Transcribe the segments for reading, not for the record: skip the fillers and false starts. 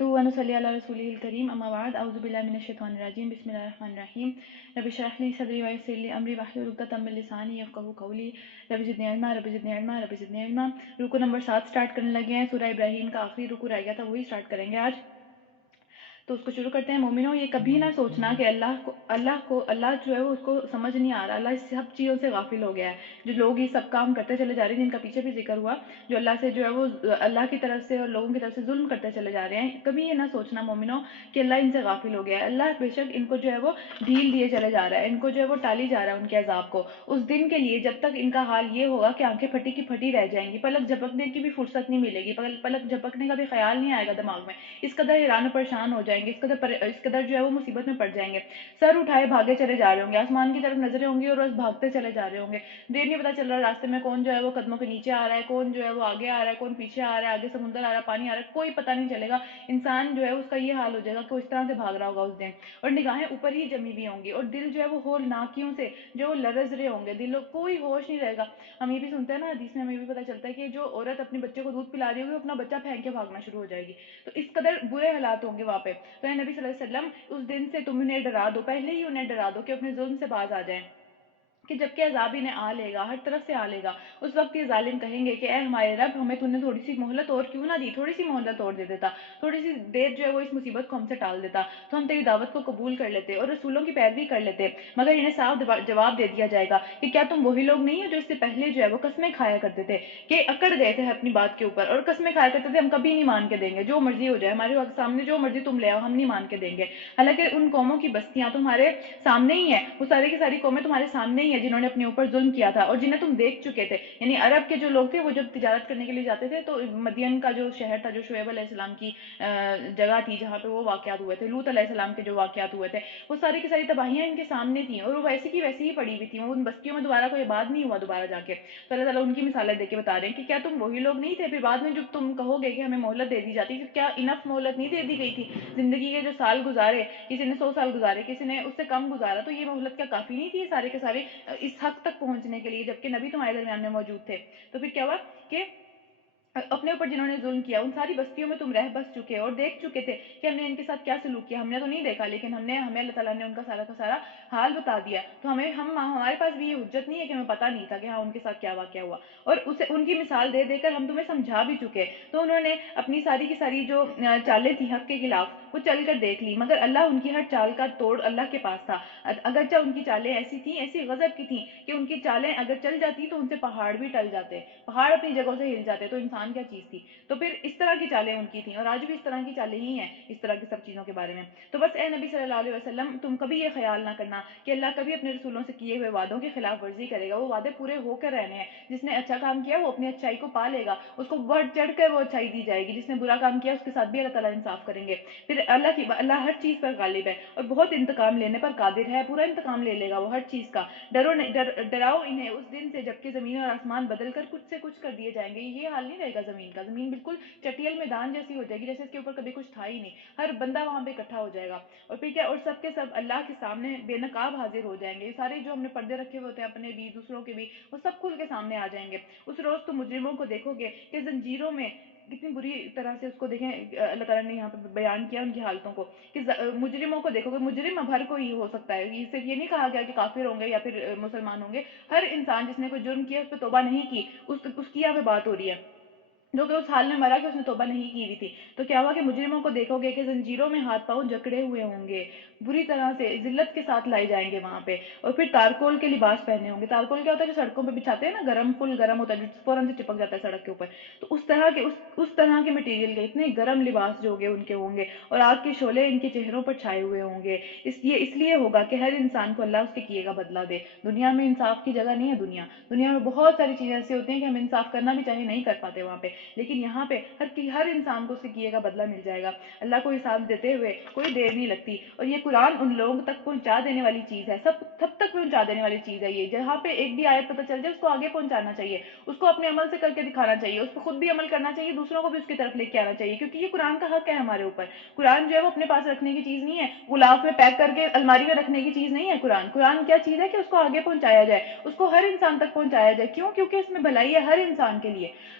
نحمدہ و نصلی علی رسولہ الکریم اما بعد اعوذ باللہ من الشیطان الرجیم بسم اللہ الرحمن الرحیم رب اشرح لی صدری ویسر لی امری واحلل عقدۃ من لسانی یفقہوا قولی رب زدنی علما رب زدنی علما رب زدنی علما۔ رکو نمبر 7 سٹارٹ کرنے لگے ہیں۔ سورہ ابراہیم کا آخری رکو رہ گیا تھا، وہی سٹارٹ کریں گے آج، تو اس کو شروع کرتے ہیں۔ مومنوں، یہ کبھی نہ سوچنا کہ اللہ جو ہے وہ اس کو سمجھ نہیں آ رہا، اللہ اس سب چیزوں سے غافل ہو گیا ہے۔ جو لوگ یہ سب کام کرتے چلے جا رہے ہیں، جن کا پیچھے بھی ذکر ہوا، جو اللہ سے جو ہے وہ اللہ کی طرف سے اور لوگوں کی طرف سے ظلم کرتے چلے جا رہے ہیں، کبھی یہ نہ سوچنا مومنوں کہ اللہ ان سے غافل ہو گیا ہے۔ اللہ بے شک ان کو جو ہے وہ ڈھیل دیے چلے جا رہا ہے، ان کو جو ہے وہ ٹالی جا رہا ہے ان کے عذاب کو، اس دن کے لیے جب تک ان کا حال یہ ہوگا کہ آنکھیں پھٹی کی پھٹی رہ جائیں گی، پلک جھپکنے کی بھی فرصت نہیں ملے گی، پلک جھپکنے کا بھی خیال نہیں آئے گا دماغ میں، اس قدر حیران و پریشان ہو جائیں گے، اس قدر جو ہے وہ مصیبت میں پڑ جائیں گے، سر اٹھائے بھاگے چلے جا رہے ہوں گے، آسمان کی طرف نظریں ہوں گی اور بس بھاگتے چلے جا رہے ہوں گے، دیر نہیں پتا چل رہا راستے میں کون جو ہے وہ قدموں کے نیچے آ رہا ہے، کون جو ہے وہ آگے آ رہا ہے، کون پیچھے آ رہا ہے، آگے سمندر آ رہا ہے، پانی آ رہا ہے، کوئی پتہ نہیں چلے گا۔ انسان جو ہے اس کا یہ حال ہو جائے گا کہ وہ اس طرح سے بھاگ رہا ہوگا اس دن، اور نگاہیں اوپر ہی جمی ہوئی ہوں گی، اور دل جو ہے وہ ہولناکیوں سے جو وہ لرز رہے ہوں گے، دلوں کوئی ہوش نہیں رہے گا۔ ہم یہ بھی سنتے ہیں نا، حدیث میں ہمیں بھی پتہ چلتا ہے کہ جو عورت اپنے بچے کو دودھ پلا رہی ہوگی، وہ اپنا بچہ پھینک کے بھاگنا شروع ہو جائے گی، تو اس قدر برے حالات ہوں گے وہاں پہ۔ تو اے نبی صلی اللہ علیہ وسلم، اس دن سے تم انہیں ڈرا دو، پہلے ہی انہیں ڈرا دو کہ اپنے ظلم سے باز آ جائیں، کہ جب کہ عذاب انہیں آ لے گا، ہر طرف سے آ لے گا، اس وقت یہ ظالم کہیں گے کہ اے ہمارے رب، ہمیں تو نے تھوڑی سی مہلت اور کیوں نہ دی، تھوڑی سی مہلت اور دے دیتا، تھوڑی سی دیر جو ہے وہ اس مصیبت کو ہم سے ٹال دیتا، تو ہم تیری دعوت کو قبول کر لیتے اور رسولوں کی پیروی کر لیتے۔ مگر انہیں صاف جواب دے دیا جائے گا کہ کیا تم وہی لوگ نہیں ہو جو اس سے پہلے جو ہے وہ قسمیں کھایا کرتے تھے، کہ اکڑ گئے تھے اپنی بات کے اوپر اور قسمیں کھایا کرتے تھے ہم کبھی نہیں مان کے دیں گے، جو مرضی ہو جائے، ہمارے سامنے جو مرضی تم لے آؤ ہم نہیں مان کے دیں گے، حالانکہ ان قوموں کی بستیاں تمہارے سامنے ہی ہیں، وہ ساری کی ساری قومیں تمہارے سامنے ہی ہیں جنہوں نے اپنے اوپر ظلم کیا تھا اور جنہیں تم دیکھ چکے تھے۔ یعنی عرب کے جو لوگ تھے وہ جب تجارت کرنے کے لیے جاتے تھے تو مدین کا جو شہر تھا، جو شعیب علیہ السلام کی جگہ تھی جہاں پہ وہ واقعات ہوئے تھے، لوط علیہ السلام کے جو واقعات ہوئے تھے، وہ ساری کی ساری تباہیاں ان کے سامنے تھیں اور وہ ویسی کی ویسی ہی پڑی ہوئی تھیں، وہ ان بستیوں میں دوبارہ کوئی آباد نہیں ہوا دوبارہ جا کے۔ تو اللہ تعالیٰ ان کی مثالیں دے کے بتا رہے ہیں کہ کیا تم وہی لوگ نہیں تھے، پھر بعد میں جب تم کہو گے کہ ہمیں مہلت دے دی جاتی، کیا انف مہلت نہیں دے دی گئی تھی؟ زندگی کے جو سال گزارے، کسی نے 100 سال گزارے، کسی نے اس سے کم گزارا، تو یہ مہلت کیا کافی نہیں تھی سارے کے سارے اس حق تک پہنچنے کے لیے، جبکہ نبی تمہارے درمیان میں موجود تھے؟ تو پھر کیا ہوا کہ اپنے اوپر جنہوں نے ظلم کیا ان ساری بستیوں میں تم رہ بس چکے اور دیکھ چکے تھے کہ ہم نے ان کے ساتھ کیا سلوک کیا، ہم نے تو نہیں دیکھا لیکن ہمیں اللہ تعالیٰ نے ان کا سارا کا سارا حال بتا دیا، تو ہمارے پاس بھی یہ حجت نہیں ہے کہ ہمیں پتہ نہیں تھا کہ ہاں ان کے ساتھ کیا واقعہ ہوا، اور اسے ان کی مثال دے دے کر ہم تمہیں سمجھا بھی چکے۔ تو انہوں نے اپنی ساری کی ساری جو چالیں تھیں حق کے خلاف وہ چل کر دیکھ لی، مگر اللہ ان کی ہر چال کا توڑ اللہ کے پاس تھا، اگرچہ ان کی چالیں ایسی تھیں، ایسی غضب کی تھیں کہ ان کی چالیں اگر چل جاتی تو ان سے پہاڑ بھی ٹل جاتے، پہاڑ اپنی جگہوں سے ہل جاتے، تو انسان کیا چیز تھی؟ تو پھر اس طرح کی چالیں ان کی تھیں، اور آج بھی اس طرح کی چالیں ہی ہیں اس طرح کی سب چیزوں کے بارے میں۔ تو بس اے نبی صلی اللہ علیہ وسلم، تم کبھی یہ خیال نہ کرنا کہ اللہ کبھی اپنے رسولوں سے کیے ہوئے وعدوں کی خلاف ورزی کرے گا، وہ وعدے پورے ہو کر رہنے ہیں، جس نے اچھا کام کیا وہ اپنی اچھائی کو پا لے گا، اس کو بڑھ چڑھ کر وہ اچھائی دی جائے گی، جس نے برا کام کیا اس کے ساتھ بھی اللہ تعالیٰ انصاف کریں گے۔ پھر اللہ ہر چیز پر غالب ہے اور بہت انتقام لینے پر قادر ہے، پورا انتقام لے لے گا وہ ہر چیز کا۔ ڈراؤ انہیں اس دن سے جب کہ زمین اور آسمان بدل کر کچھ سے کچھ کر دیے جائیں گے، یہ حال نہیں رہے گا زمین کا، زمین بالکل چٹیل میدان جیسی ہو جائے گی، جیسے اس کے اوپر کبھی کچھ تھا ہی نہیں، ہر بندہ وہاں پہ اکٹھا ہو جائے گا، اور پھر کیا، اور سب کے سب اللہ کے سامنے بے نقاب حاضر ہو جائیں گے، سارے جو ہم نے پردے رکھے ہوئے ہوتے ہیں اپنے بھی دوسروں کے بھی، وہ سب کھل کے سامنے آ جائیں گے۔ اس روز تم مجرموں کو دیکھو گے کہ زنجیروں میں، کتنی بری طرح سے اس کو دیکھیں، اللہ تعالیٰ نے یہاں پہ بیان کیا ان کی حالتوں کو کہ مجرموں کو دیکھو گے، مجرم اب ہر کوئی ہو سکتا ہے، یہ صرف یہ نہیں کہا گیا کہ کافر ہوں گے یا پھر مسلمان ہوں گے، ہر انسان جس نے کوئی جرم کیا اس پہ توبہ نہیں کی، اس کی یہاں پہ بات ہو رہی ہے، جو کہ اس حال میں مرا کہ اس نے توبہ نہیں کی ہوئی تھی۔ تو کیا ہوا کہ مجرموں کو دیکھو گے کہ زنجیروں میں ہاتھ پاؤں جکڑے ہوئے ہوں گے، بری طرح سے ذلت کے ساتھ لائے جائیں گے وہاں پہ، اور پھر تارکول کے لباس پہنے ہوں گے۔ تارکول کیا ہوتا ہے؟ جو سڑکوں پہ بچھاتے ہیں نا، گرم فل گرم ہوتا ہے، جو فوراً سے چپک جاتا ہے سڑک کے اوپر، تو اس طرح کے مٹیریل کے اتنے گرم لباس جو ان کے ہوں گے، اور آگ کے شعلے ان کے چہروں پر چھائے ہوئے ہوں گے۔ اس لیے ہوگا کہ ہر انسان کو اللہ اس کے کیے گا بدلہ دے۔ دنیا میں انصاف کی جگہ نہیں ہے، دنیا میں بہت ساری چیزیں ایسی ہوتی ہیں کہ ہم انصاف کرنا بھی چاہے نہیں کر پاتے وہاں پہ، لیکن یہاں پہ ہر انسان کو اس کے کیے کا بدلہ مل جائے گا۔ اللہ کو حساب دیتے ہوئے کوئی دیر نہیں لگتی، اور یہ قرآن ان لوگوں تک پہنچا دینے والی چیز ہے، سب تک پہنچا دینے والی چیز ہے۔ یہ جہاں پہ ایک بھی آیت پتہ چل جائے اس کو آگے پہنچانا چاہیے، اس کو اپنے عمل سے کر کے دکھانا چاہیے، اس پہ خود بھی عمل کرنا چاہیے، دوسروں کو بھی اس کی طرف لے کے آنا چاہیے، کیونکہ یہ قرآن کا حق ہے ہمارے اوپر۔ قرآن جو ہے وہ اپنے پاس رکھنے کی چیز نہیں ہے، غلاف میں پیک کر کے الماری میں رکھنے کی چیز نہیں ہے۔ قرآن کیا چیز ہے کہ اس کو آگے پہنچایا جائے، اس کو ہر انسان تک پہنچایا جائے۔ کیوں؟ کیونکہ اس میں بھلائی ہے ہر انسان کے لیے،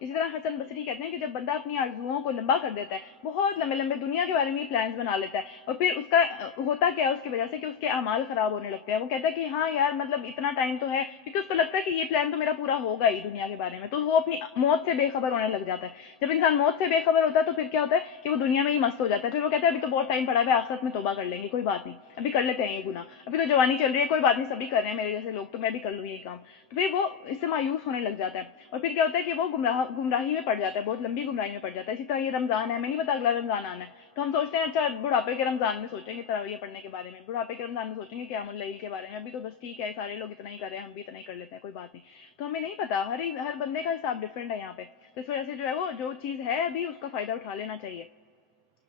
اسی طرح حسن بصری کہتے ہیں کہ جب بندہ اپنی آرزوؤں کو لمبا کر دیتا ہے، بہت لمبے لمبے دنیا کے بارے میں پلانز بنا لیتا ہے، اور پھر اس کا ہوتا کیا ہے اس کی وجہ سے کہ اس کے اعمال خراب ہونے لگتے ہیں. وہ کہتا ہے کہ ہاں یار مطلب اتنا ٹائم تو ہے، کیونکہ اس کو لگتا ہے کہ یہ پلان تو میرا پورا ہوگا ہی دنیا کے بارے میں، تو وہ اپنی موت سے بے خبر ہونے لگ جاتا ہے. جب انسان موت سے بے خبر ہوتا ہے تو پھر کیا ہوتا ہے کہ وہ دنیا میں ہی مست ہو جاتا ہے. پھر وہ کہتا ہے ابھی تو بہت ٹائم پڑا ہے، آخرت میں توبہ کر لیں گے، کوئی بات نہیں، ابھی کر لیتے ہیں یہ گناہ، ابھی تو جوانی چل رہی ہے، کوئی بات نہیں، سبھی کر رہے ہیں میرے جیسے لوگ، تو میں بھی کر لوں یہ کام. تو پھر وہ اس سے مایوس ہونے لگ جاتا ہے، اور پھر کیا ہوتا ہے کہ وہ گمراہی میں پڑ جاتا ہے، بہت لمبی گمراہی میں پڑ جاتا ہے. اسی طرح یہ رمضان ہے، میں نہیں پتا اگلا رمضان آنا ہے، تو ہم سوچتے ہیں اچھا بڑھاپے کے رمضان میں سوچیں گے تراویح پڑھنے کے بارے میں، بڑھاپے کے رمضان میں سوچیں گے قیام اللیل کے بارے میں، ابھی تو بس ٹھیک ہے سارے لوگ اتنا ہی کر رہے ہیں، ہم بھی اتنا ہی کر لیتے ہیں، کوئی بات نہیں. تو ہمیں نہیں پتا، ہر بندے کا حساب ڈفرینٹ ہے یہاں پہ. تو اس وجہ سے جو ہے وہ جو چیز ہے ابھی اس کا فائدہ اٹھا لینا چاہیے.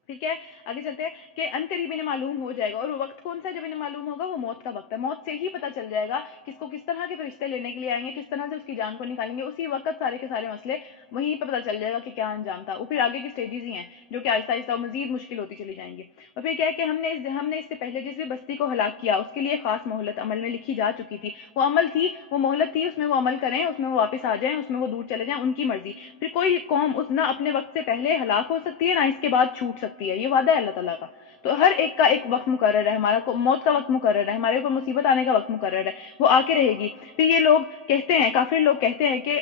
پھر کیا ہے آگے چلتے ہیں کہ ان قریب انہیں معلوم ہو جائے گا، اور وہ وقت کون سا ہے جب انہیں معلوم ہوگا؟ وہ موت کا وقت ہے. موت سے ہی پتہ چل جائے گا کس کو کس طرح کے فرشتے لینے کے لیے آئیں گے، کس طرح سے اس کی جان کو نکالیں گے. اسی وقت سارے کے سارے مسئلے وہیں پہ پتہ چل جائے گا کہ کیا انجام تھا. وہ پھر آگے کی سٹیجز ہی ہیں جو کہ آہستہ آہستہ مزید مشکل ہوتی چلی جائیں گی. اور پھر کیا ہے کہ ہم نے اس سے پہلے جس بھی بستی کو ہلاک کیا اس کے لیے خاص مہلت عمل میں لکھی جا چکی تھی. وہ عمل تھی، وہ مہلت تھی، اس میں وہ عمل کریں، اس میں وہ واپس آ جائیں، اس میں وہ دور چلے جائیں، ان کی مرضی. پھر کوئی قوم نہ اپنے وقت سے پہلے ہلاک ہو سکتی ہے نہ اس کے بعد چھوٹ سکتی ہے. یہ وعدہ ہے اللہ تعالیٰ کا. تو ہر ایک کا ایک وقت مقرر ہے، ہمارا موت کا وقت مقرر ہے، ہمارے اوپر مصیبت آنے کا وقت مقرر ہے، وہ آ کے رہے گی. پھر یہ لوگ کہتے ہیں، کافر لوگ کہتے ہیں کہ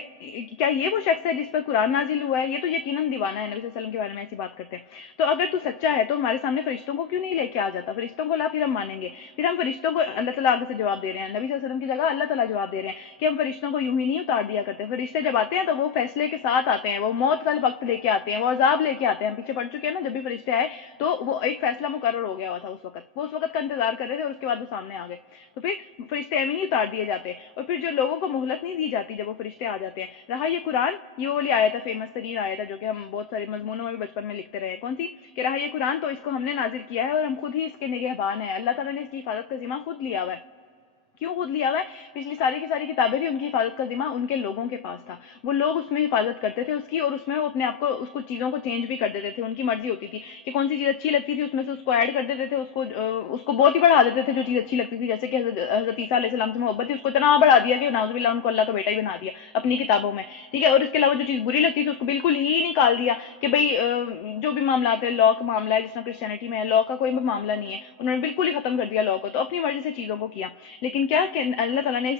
کیا یہ وہ شخص ہے جس پر قرآن نازل ہوا ہے؟ یہ تو یقیناً دیوانہ ہے. نبی صلی اللہ علیہ وسلم کے بارے میں ایسی بات کرتے ہیں. تو اگر تو سچا ہے تو ہمارے سامنے فرشتوں کو کیوں نہیں لے کے آ جاتا؟ فرشتوں کو لا، پھر ہم مانیں گے. پھر ہم فرشتوں کو اللہ تعالیٰ آگے سے جواب دے رہے ہیں، نبی صلی اللہ علیہ وسلم کی جگہ اللہ تعالیٰ جواب دے رہے ہیں کہ ہم فرشتوں کو یوں ہی نہیں اتار دیا کرتے. فرشتے جب آتے ہیں تو وہ فیصلے کے ساتھ آتے ہیں، وہ موت کا وقت لے کے آتے ہیں، وہ عذاب لے کے آتے ہیں. ہم پیچھے پڑ چکے ہیں نا، جب بھی فرشتے آئے تو وہ ایک فیصلہ مقرر ہو گیا ہوا تھا اس وقت، وہ اس وقت کا انتظار کر رہے تھے اور اس کے بعد وہ سامنے آ گئے. تو پھر فرشتے ایویں نہیں اتار دیے جاتے. اور پھر جو لوگوں کو مہلت نہیں دی جاتی جب وہ فرشتے آ جاتے ہیں. رہا یہ قرآن، یہ والی آیت ہے، فیمس ترین آیت ہے جو کہ ہم بہت سارے مضمونوں میں بھی بچپن میں لکھتے رہے ہیں. کون سی؟ کہ رہا یہ قرآن تو اس کو ہم نے نازل کیا ہے اور ہم خود ہی اس کے نگہبان ہیں. اللہ تعالیٰ نے اس کی حفاظت کا ذمہ خود لیا ہوا ہے. کیوں خود لیا ہوا ہے؟ پچھلی ساری کی ساری کتابیں تھی، ان کی حفاظت کا ذمہ ان کے لوگوں کے پاس تھا. وہ لوگ اس میں حفاظت کرتے تھے اس کی، اور اس میں وہ اپنے آپ کو اس کو چیزوں کو چینج بھی کر دیتے تھے. ان کی مرضی ہوتی تھی کہ کون سی چیز اچھی لگتی تھی اس میں سے اس کو ایڈ کر دیتے تھے، اس کو بہت ہی بڑھا دیتے تھے جو چیز اچھی لگتی تھی. جیسے کہ حضرت عیسیٰ علیہ السلام سے محبت تھی، اس کو اتنا بڑھا دیا کہ نعوذ باللہ ان کو اللہ کا بیٹا ہی بنا دیا اپنی کتابوں میں. ٹھیک ہے. اور اس کے علاوہ جو چیز بری لگتی تھی اس کو بالکل ہی نکال دیا کہ بھئی جو بھی معاملات ہے، لا کا معاملہ ہے، جس طرح کرسچینٹی میں ہے لا کا کوئی معاملہ نہیں ہے، انہوں نے بالکل ہی ختم کر دیا لا کو. تو اپنی مرضی سے چیزوں کو کیا. لیکن کیا کہ اللہ تعالیٰ نے اس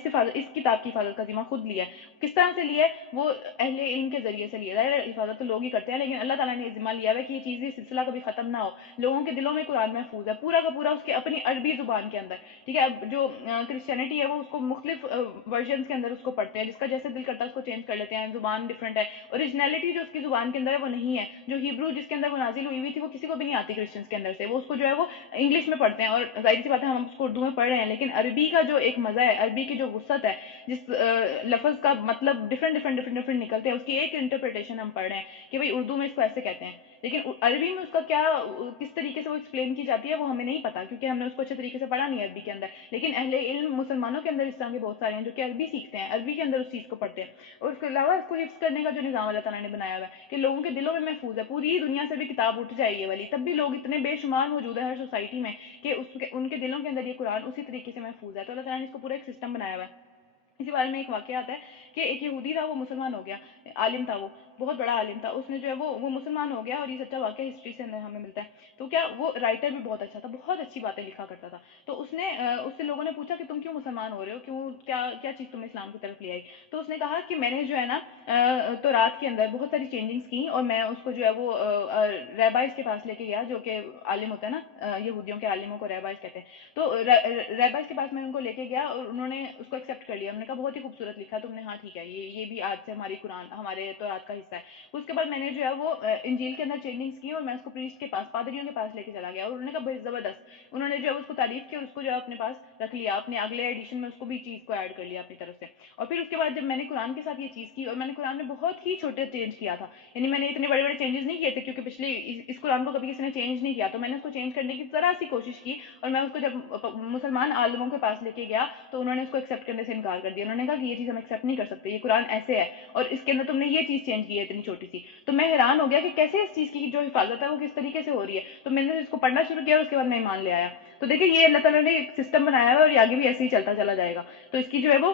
کتاب کی حفاظت کا ذمہ خود لیا ہے. کس طرح سے لیا ہے؟ وہ اہل علم کے ذریعے سے لیا ہے. حفاظت تو لوگ ہی کرتے ہیں، لیکن اللہ تعالیٰ نے ذمہ لیا ہے کہ یہ چیز، یہ سلسلہ کبھی ختم نہ ہو. لوگوں کے دلوں میں قرآن محفوظ ہے پورا کا پورا، اس کے اپنی عربی زبان کے اندر. ٹھیک ہے. اب جو کرسچینٹی ہے وہ اس کو مختلف ورژنس کے اندر اس کو پڑھتے ہیں، جس کا جیسے دل کرتا ہے اس کو چینج کر لیتے ہیں، زبان ڈفرینٹ ہے. اوریجنلٹی جو اس کی زبان کے اندر ہے وہ نہیں ہے. جو ہیبرو جس کے اندر وہ نازل ہوئی تھی وہ کسی کو بھی نہیں آتی کرسچنس کے اندر سے. وہ اس کو جو ہے وہ انگلش میں پڑھتے ہیں، اور ظاہر سی بات ہے ہم اس کو اردو میں پڑھ رہے ہیں، لیکن عربی کا جو ایک مزہ ہے، عربی کی جو وسعت ہے، جس لفظ کا مطلب ڈفرینٹ نکلتے ہیں، اس کی ایک انٹرپریٹیشن ہم پڑھ رہے ہیں کہ بھئی اردو میں اس کو ایسے کہتے ہیں، لیکن عربی میں اس کا کیا کس طریقے سے وہ ایکسپلین کی جاتی ہے وہ ہمیں نہیں پتا، کیونکہ ہم نے اس کو اچھے طریقے سے پڑھا نہیں ہے عربی کے اندر. لیکن اہل علم مسلمانوں کے اندر اس طرح کے بہت سارے ہیں جو کہ عربی سیکھتے ہیں، عربی کے اندر اس چیز کو پڑھتے ہیں. اور اس کے علاوہ اس کو حفظ کرنے کا جو نظام اللہ تعالیٰ نے بنایا ہوا ہے کہ لوگوں کے دلوں میں محفوظ ہے. پوری دنیا سے بھی کتاب اٹھ جائے یہ والی، تب بھی لوگ اتنے بے شمار موجود ہیں ہر سوسائٹی میں کہ ان کے دلوں کے اندر یہ قرآن اسی طریقے سے محفوظ ہے. تو اللہ تعالیٰ نے اس کو پورا ایک سسٹم بنایا ہوا ہے. اسی بارے میں ایک واقعہ آتا ہے کہ ایک یہودی تھا، وہ مسلمان ہو گیا. عالم تھا، وہ بہت بڑا عالم تھا. اس نے جو ہے وہ مسلمان ہو گیا، اور یہ سچا واقعہ ہسٹری سے ہمیں ملتا ہے. تو کیا وہ رائٹر بھی بہت اچھا تھا، بہت اچھی باتیں لکھا کرتا تھا. تو اس نے اس سے لوگوں نے پوچھا کہ تم کیوں مسلمان ہو رہے ہو، کیوں، کیا چیز تمہیں اسلام کی طرف لے آئی؟ تو اس نے کہا کہ میں نے جو ہے نا تو رات کے اندر بہت ساری چینجنگز کی، اور میں اس کو جو ہے وہ ریبائز کے پاس لے کے گیا، جو کہ عالم ہوتا ہے نا، یہودیوں کے عالموں کو ریبائز کہتے ہیں. تو ریبائز کے پاس میں ان کو لے کے گیا، اور انہوں نے اس کو ایکسیپٹ کر لیا. انہوں نے کہا بہت ہی خوبصورت لکھا تم نے، ہاں ٹھیک ہے، یہ بھی آج سے ہماری قرآن، ہمارے تورات کا حصہ ہے. اس کے بعد میں نے جو ہے وہ انجیل کے اندر چینجنگز کی، اور میں اس کو پریسٹ کے پاس، پادریوں کے پاس لے کے چلا گیا. اور انہوں نے کہا بہت زبردست. انہوں نے جو ہے اس کو تعریف کی، اور اس کو جو ہے اپنے پاس رکھ لیا، اپنے اگلے ایڈیشن میں اس کو بھی چیز کو ایڈ کر لیا اپنی طرف سے. اور پھر اس کے بعد جب میں نے قرآن کے ساتھ یہ چیز کی، اور میں نے قرآن میں بہت ہی چھوٹے چینج کیا تھا، یعنی میں نے اتنے بڑے بڑے چینجز نہیں کیے تھے کیونکہ پچھلی اس قرآن کو کبھی کسی نے چینج نہیں کیا، تو میں نے اس کو چینج کرنے کی ذرا سی کوشش کی. اور میں اس کو جب مسلمان عالموں کے پاس لے کے گیا تو انہوں نے اس کو ایکسیپٹ کرنے سے انکار کر دیا. انہوں نے کہا کہ یہ چیز ہم ایکسیپٹ نہیں کر سکتے، یہ قرآن ایسے ہے اور اس کے اندر تم نے یہ چیز چینج کی ہے اتنی چھوٹی سی. تو میں حیران ہو گیا کہ کیسے اس چیز کی جو حفاظت ہے وہ کس طریقے سے ہو رہی ہے. تو میں نے اس کو پڑھنا شروع کیا، اور اس کے بعد میں ایمان لے آیا. تو دیکھیں یہ اللہ تعالیٰ نے ایک سسٹم بنایا ہے، اور یہ آگے بھی ایسے ہی چلتا چلا جائے گا. تو اس کی جو ہے وہ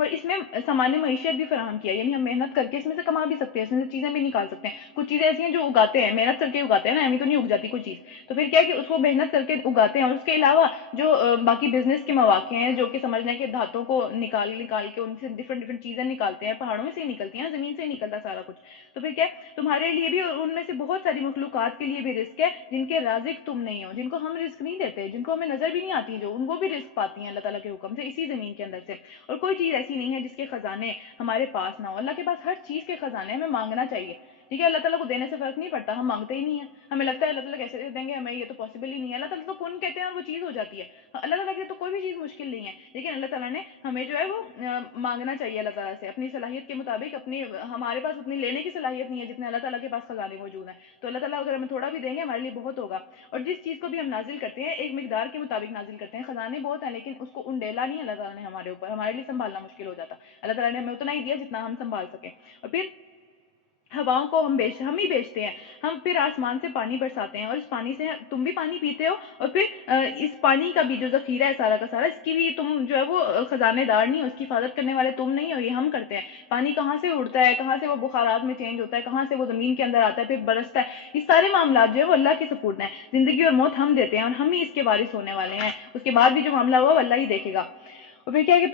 اور اس میں سامان معیشت بھی فراہم کیا، یعنی ہم محنت کر کے اس میں سے کما بھی سکتے ہیں، اس میں سے چیزیں بھی نکال سکتے ہیں. کچھ چیزیں ایسی ہیں جو اگاتے ہیں، محنت کر کے اگاتے ہیں نا، ایمی تو نہیں اگ جاتی کوئی چیز. تو پھر کیا کہ اس کو محنت کر کے اگاتے ہیں. اور اس کے علاوہ جو باقی بزنس کے مواقع ہیں، جو کہ سمجھ لیں کہ دھاتوں کو نکال کے ان سے ڈفرنٹ ڈفرنٹ چیزیں نکالتے ہیں، پہاڑوں میں سے ہی نکلتی ہیں نا، زمین سے ہی نکلتا سارا کچھ. تو پھر کیا تمہارے لیے بھی اور ان میں سے بہت ساری مخلوقات کے لیے بھی رزق ہے، جن کے رازق تم نہیں ہو، جن کو ہم رزق نہیں دیتے، جن کو ہمیں نظر بھی نہیں آتی، جو ان کو بھی رزق پاتی ہیں اللہ تعالیٰ کے حکم سے اسی زمین کے اندر سے. اور کوئی چیز ایسی نہیں ہے جس کے خزانے ہمارے پاس نہ ہو. اللہ کے پاس ہر چیز کے خزانے، ہمیں مانگنا چاہیے. ٹھیک ہے، اللہ تعالیٰ کو دینے سے فرق نہیں پڑتا، ہم مانگتے ہی نہیں ہیں. ہمیں لگتا ہے اللہ تعالیٰ کیسے دے دیں گے ہمیں، یہ تو پاسبل ہی نہیں ہے. اللہ تعالیٰ تو کن کہتے ہیں اور وہ چیز ہو جاتی ہے. اللہ تعالیٰ کے تو کوئی بھی چیز مشکل نہیں ہے. لیکن اللہ تعالیٰ نے ہمیں جو ہے وہ مانگنا چاہیے اللہ تعالیٰ سے اپنی صلاحیت کے مطابق. ہمارے پاس اتنی لینے کی صلاحیت نہیں ہے جتنے اللہ تعالیٰ کے پاس خزانے موجود ہیں. تو اللہ تعالیٰ اگر ہمیں تھوڑا بھی دیں گے ہمارے لیے بہت ہوگا. اور جس چیز کو بھی ہم نازل کرتے ہیں ایک مقدار کے مطابق نازل کرتے ہیں. خزانے بہت ہیں لیکن اس کو انڈیلا نہیں اللہ تعالیٰ نے ہمارے اوپر، ہمارے لیے سنبھالنا مشکل ہو جاتا. اللہ تعالیٰ نے ہمیں اتنا ہی دیا جتنا ہم سنبھال سکیں. اور پھر ہواؤں کو ہم ہی بیچتے ہیں. ہم پھر آسمان سے پانی برساتے ہیں اور اس پانی سے تم بھی پانی پیتے ہو. اور پھر اس پانی کا بھی جو ذخیرہ ہے سارا کا سارا، اس کی بھی تم جو ہے وہ خزانے دار نہیں ہو، اس کی حفاظت کرنے والے تم نہیں ہو، یہ ہم کرتے ہیں. پانی کہاں سے اڑتا ہے، کہاں سے وہ بخارات میں چینج ہوتا ہے، کہاں سے وہ زمین کے اندر آتا ہے پھر برستا ہے، یہ سارے معاملات جو ہے وہ اللہ کے سپرد ہیں. زندگی اور موت ہم دیتے ہیں اور ہم ہی اس کے وارث ہونے والے ہیں. اس کے بعد بھی جو معاملہ ہوا وہ اللہ ہی دیکھے گا. اور پھر کیا کہ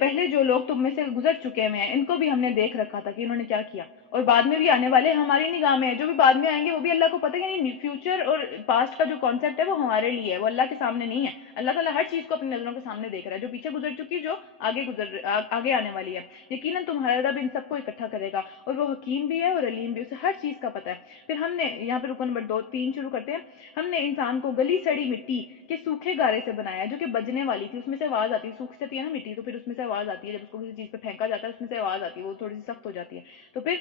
پہلے جو لوگ تم میں سے گزر چکے ہوئے ہیں ان کو بھی ہم نے دیکھ رکھا تھا کہ انہوں نے کیا کیا. اور بعد میں بھی آنے والے ہماری نگاہ میں ہیں، جو بھی بعد میں آئیں گے وہ بھی اللہ کو پتہ ہے. یعنی فیوچر اور پاسٹ کا جو کانسیپٹ ہے وہ ہمارے لیے ہے، وہ اللہ کے سامنے نہیں ہے. اللہ تعالیٰ ہر چیز کو اپنی نظروں کے سامنے دیکھ رہا ہے، جو پیچھے گزر چکی، جو آگے آنے والی ہے. یقیناً تمہارا رب ان سب کو اکٹھا کرے گا اور وہ حکیم بھی ہے اور علیم بھی، اسے ہر چیز کا پتہ ہے. پھر ہم نے یہاں پہ رکو نمبر 3 شروع کرتے ہیں. ہم نے انسان کو گلی سڑی مٹی کے سوکھے گارے سے بنایا جو کہ بجنے والی تھی. اس میں سے آواز آتی ہے، سوکھ جاتی ہے نا مٹی تو پھر اس میں سے آواز آتی ہے، جب اس کو کسی چیز پہ پھینکا جاتا ہے اس میں سے آواز آتی ہے، وہ تھوڑی سی سخت ہو جاتی ہے. تو پھر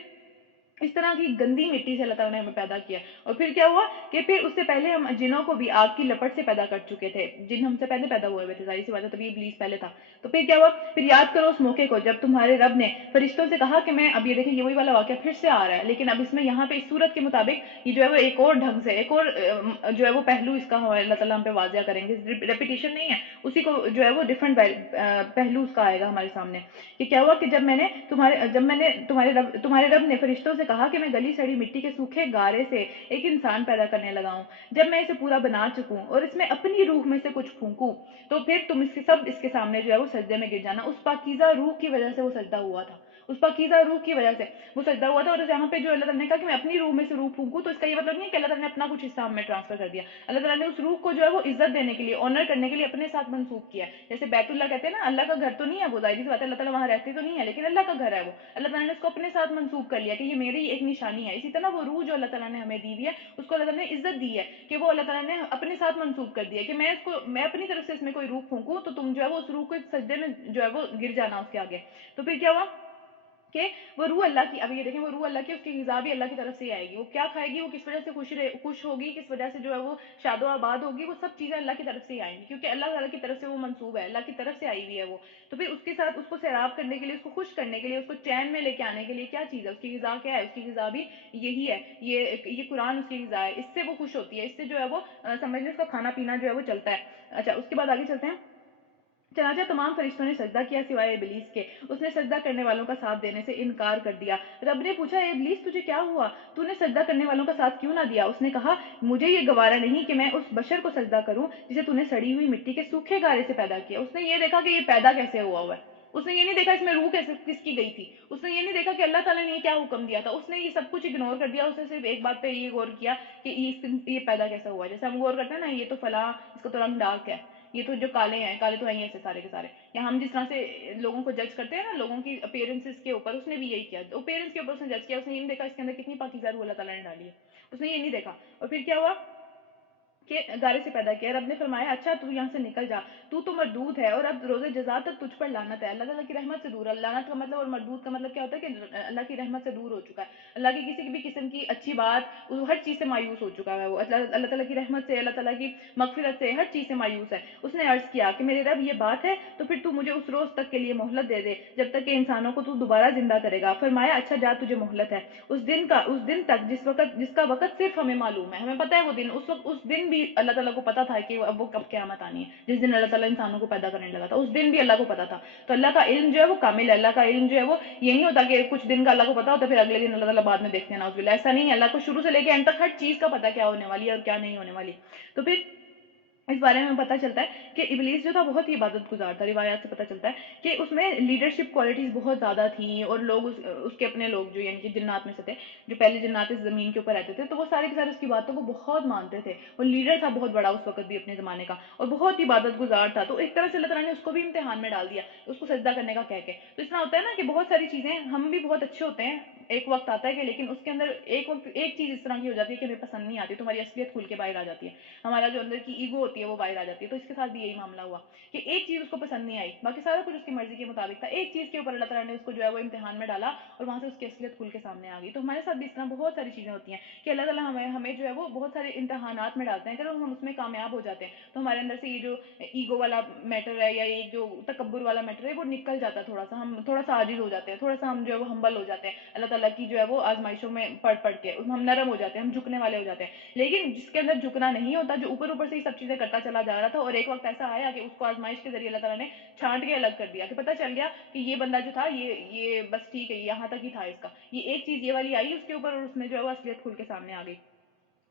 اس طرح کی گندی مٹی سے اللہ تعالیٰ نے ہمیں پیدا کیا. اور پھر کیا ہوا کہ پھر اس سے پہلے ہم جنوں کو بھی آگ کی لپٹ سے پیدا کر چکے تھے. جن ہم سے پہلے پیدا ہوئے تھے، ظاہر سی بات ہے، تبھی ابلیس پہلے تھا. تو پھر کیا ہوا، پھر یاد کرو اس موقع کو جب تمہارے رب نے فرشتوں سے کہا کہ میں، اب یہ دیکھیں یہ وہی والا واقعہ پھر سے آ رہا ہے، لیکن اب اس میں یہاں پہ اس صورت کے مطابق یہ جو ہے وہ ایک اور ڈھنگ سے ایک اور جو ہے وہ پہلو اس کا اللہ تعالیٰ ہم پہ واضح کریں گے. ریپیٹیشن نہیں ہے، اسی کو جو ہے وہ ڈفرنٹ پہلو اس کا آئے گا ہمارے سامنے. کہ کیا ہوا کہ جب میں نے تمہارے رب نے فرشتوں سے کہا کہ میں گلی سڑی مٹی کے سوکھے گارے سے ایک انسان پیدا کرنے لگا ہوں. جب میں اسے پورا بنا چکوں اور اس میں اپنی روح میں سے کچھ پھونکوں تو پھر تم اس کے سامنے جو ہے وہ سجدے میں گر جانا. اس پاکیزہ روح کی وجہ سے وہ سجدہ ہوا تھا، اس پاکیزہ روح کی وجہ سے وہ سجدہ ہوا تھا. اور یہاں پہ جو اللہ تعالیٰ نے کہا کہ میں اپنی روح میں سے روح پھونکوں، تو اس کا یہ مطلب نہیں ہے کہ اللہ تعالیٰ نے اپنا کچھ حصہ ہم میں ٹرانسفر کر دیا. اللہ تعالیٰ نے اس روح کو جو ہے وہ عزت دینے کے لیے، آنر کرنے کے لیے اپنے ساتھ منسوب کیا. جیسے بیت اللہ کہتے ہیں نا، اللہ کا گھر تو نہیں ہے وہ، ظاہری سی بات ہے اللہ تعالیٰ وہاں رہتے تو نہیں ہے، لیکن اللہ کا گھر ہے وہ. اللہ تعالیٰ نے اس کو اپنے ساتھ منسوب کر لیا کہ یہ میری ایک نشانی ہے. اسی طرح وہ روح جو اللہ تعالیٰ نے ہمیں دی ہوئی ہے اس کو اللہ تعالیٰ نے عزت دی ہے کہ وہ اللہ تعالیٰ نے اپنے ساتھ منسوب کر دیا کہ میں اپنی طرف سے اس میں کوئی روح پھونکوں تو تم جو ہے وہ اس روح کو سجدے میں جو ہے وہ گر جانا اس کے آگے. تو پھر کیا ہوا کہ وہ روح اللہ کی، اب یہ دیکھیں وہ روح اللہ کی، اس کی غذا بھی اللہ کی طرف سے آئے گی. وہ کیا کھائے گی، وہ کس وجہ سے خوش ہوگی، کس وجہ سے جو ہے وہ شاد و آباد ہوگی، وہ سب چیزیں اللہ کی طرف سے ہی آئیں گی کیونکہ اللہ تعالیٰ کی طرف سے وہ منصوب ہے، اللہ کی طرف سے آئی ہوئی ہے وہ. تو پھر اس کے ساتھ اس کو سیراب کرنے کے لیے، اس کو خوش کرنے کے لیے، اس کو چین میں لے کے آنے کے لیے کیا چیز ہے، اس کی غذا کیا ہے، اس کی غذا بھی یہی ہے، یہ قرآن اس کی غذا ہے. اس سے وہ خوش ہوتی ہے، اس سے جو ہے وہ سمجھ لیں اس کا کھانا پینا جو ہے وہ چلتا ہے. اچھا اس کے بعد آگے چلتے ہیں. چنانچہ تمام فرشتوں نے سجدہ کیا سوائے ابلیس کے. اس نے سجدہ کرنے والوں کا ساتھ دینے سے انکار کر دیا. رب نے پوچھا اے ابلیس تجھے کیا ہوا، تو نے سجدہ کرنے والوں کا ساتھ کیوں نہ دیا. اس نے کہا مجھے یہ گوارا نہیں کہ میں اس بشر کو سجدہ کروں جسے تو نے سڑی ہوئی مٹی کے سوکھے گارے سے پیدا کیا. اس نے یہ دیکھا کہ یہ پیدا کیسے ہوا ہے، اس نے یہ نہیں دیکھا اس میں روح کس کی گئی تھی، اس نے یہ نہیں دیکھا کہ اللہ تعالیٰ نے یہ کیا حکم دیا تھا. اس نے یہ سب کچھ اگنور کر دیا. اس نے صرف ایک بات پہ یہ غور کیا کہ یہ پیدا کیسا ہوا. جیسے ہم غور کرتے ہیں نا، یہ تو فلاں اس کا تو رنگ ڈارک ہے، یہ تو جو کالے ہیں، کالے تو ہیں ہی ایسے سارے کے سارے. یا ہم جس طرح سے لوگوں کو جج کرتے ہیں نا لوگوں کی اپیرنسز کے اوپر، اس نے بھی یہی کیا، اپیرنس کے اوپر اس نے جج کیا. اس نے یہ نہیں دیکھا اس کے اندر کتنی پاکیزہ روح اللہ تعالیٰ نے ڈالی ہے، اس نے یہ نہیں دیکھا. اور پھر کیا ہوا کہ گارے سے پیدا کیا. رب نے فرمایا اچھا تو یہاں سے نکل جا، تو مردود ہے اور اب روز جزا تک تجھ پر لعنت ہے. اللہ تعالیٰ کی رحمت سے دور. لعنت کا مطلب اور مردود کا مطلب کیا ہوتا ہے کہ اللہ کی رحمت سے دور ہو چکا ہے، اللہ کی کسی بھی قسم کی اچھی بات، ہر چیز سے مایوس ہو چکا ہے وہ. اللہ تعالیٰ کی رحمت سے، اللہ تعالیٰ کی مغفرت سے، ہر چیز سے مایوس ہے. اس نے عرض کیا کہ میرے رب یہ بات ہے تو پھر تو مجھے اس روز تک کے لیے مہلت دے دے جب تک کہ انسانوں کو تو دوبارہ زندہ کرے گا. فرمایا اچھا جا تجھے مہلت ہے اس دن تک جس کا وقت صرف ہمیں معلوم ہے، ہمیں پتہ ہے وہ دن، اس دن بھی اللہ تعالیٰ کو پتا تھا کہ اب وہ کب قیامت آنی ہے. جس دن اللہ تعالیٰ انسانوں کو پیدا کرنے لگا تھا اس دن بھی اللہ کو پتا تھا. تو اللہ کا علم جو ہے وہ کامل ہے. اللہ کا علم جو ہے وہ یہ نہیں ہوتا کہ کچھ دن کا اللہ کو پتا ہوتا ہے پھر اگلے دن اللہ تعالیٰ بعد میں دیکھتے ہیں. نعوذ باللہ ایسا نہیں ہے. اللہ کو شروع سے لے کے اینڈ تک ہر چیز کا پتا کیا ہونے والی ہے اور کیا نہیں ہونے والی. تو پھر اس بارے میں پتہ چلتا ہے کہ ابلیس جو تھا بہت ہی عبادت گزار تھا. روایات سے پتہ چلتا ہے کہ اس میں لیڈرشپ کوالٹیز بہت زیادہ تھیں اور لوگ اس کے اپنے لوگ جو یعنی کہ جنات میں سے تھے جو پہلے جنات اس زمین کے اوپر رہتے تھے تو وہ سارے کے سارے اس کی باتوں کو بہت مانتے تھے. وہ لیڈر تھا بہت بڑا اس وقت بھی اپنے زمانے کا اور بہت ہی عبادت گزار تھا. تو ایک طرح سے اللہ تعالیٰ نے اس کو بھی امتحان میں ڈال دیا اس کو سجدہ کرنے کا کہہ کے. تو اس طرح ہوتا ہے نا کہ بہت ساری چیزیں ہم بھی بہت اچھے ہوتے ہیں ایک وقت آتا ہے کہ لیکن اس کے اندر ایک وقت ایک چیز اس طرح کی ہو جاتی ہے کہ ہمیں پسند نہیں آتی تو ہماری اصلیت کھل کے باہر آ جاتی ہے. ہمارا جو اندر کی ایگو ہوتی ہے وہ باہر آ جاتی ہے. تو اس کے ساتھ بھی یہی معاملہ ہوا کہ ایک چیز اس کو پسند نہیں آئی باقی سارا کچھ اس کی مرضی کے مطابق تھا. ایک چیز کے اوپر اللہ تعالیٰ نے اس کو جو ہے وہ امتحان میں ڈالا اور وہاں سے اس کی اصلیت کھل کے سامنے آ گئی. تو ہمارے ساتھ بھی اس طرح بہت ساری چیزیں ہوتی ہیں کہ اللہ تعالیٰ ہمیں جو ہے وہ بہت سارے امتحانات میں ڈالتے ہیں. اگر ہم اس میں کامیاب ہو جاتے ہیں تو ہمارے اندر سے یہ جو ایگو والا میٹر ہے یا ایک جو تکبر والا میٹر ہے وہ نکل جاتا ہے. ہم تھوڑا سا عاجز ہو جاتے ہیں تھوڑا سا ہم جو ہے وہ ہمبل ہو جاتے ہیں اللہ تعالیٰ کی جو ہے وہ آزمائشوں میں پڑھ کے ہم نرم ہو جاتے ہیں ہم جھکنے والے ہو جاتے ہیں. لیکن جس کے اندر جھکنا نہیں ہوتا جو اوپر اوپر سے ہی سب چیزیں کرتا چلا جا رہا تھا اور ایک وقت ایسا آیا کہ اس کو آزمائش کے ذریعے اللہ تعالیٰ نے چھانٹ کے الگ کر دیا کہ پتہ چل گیا کہ یہ بندہ جو تھا یہ بس ٹھیک ہے یہاں تک ہی تھا اس کا. یہ ایک چیز یہ والی آئی اس کے اوپر اور اس میں جو ہے وہ اصلیت کھل کے سامنے آ گئی.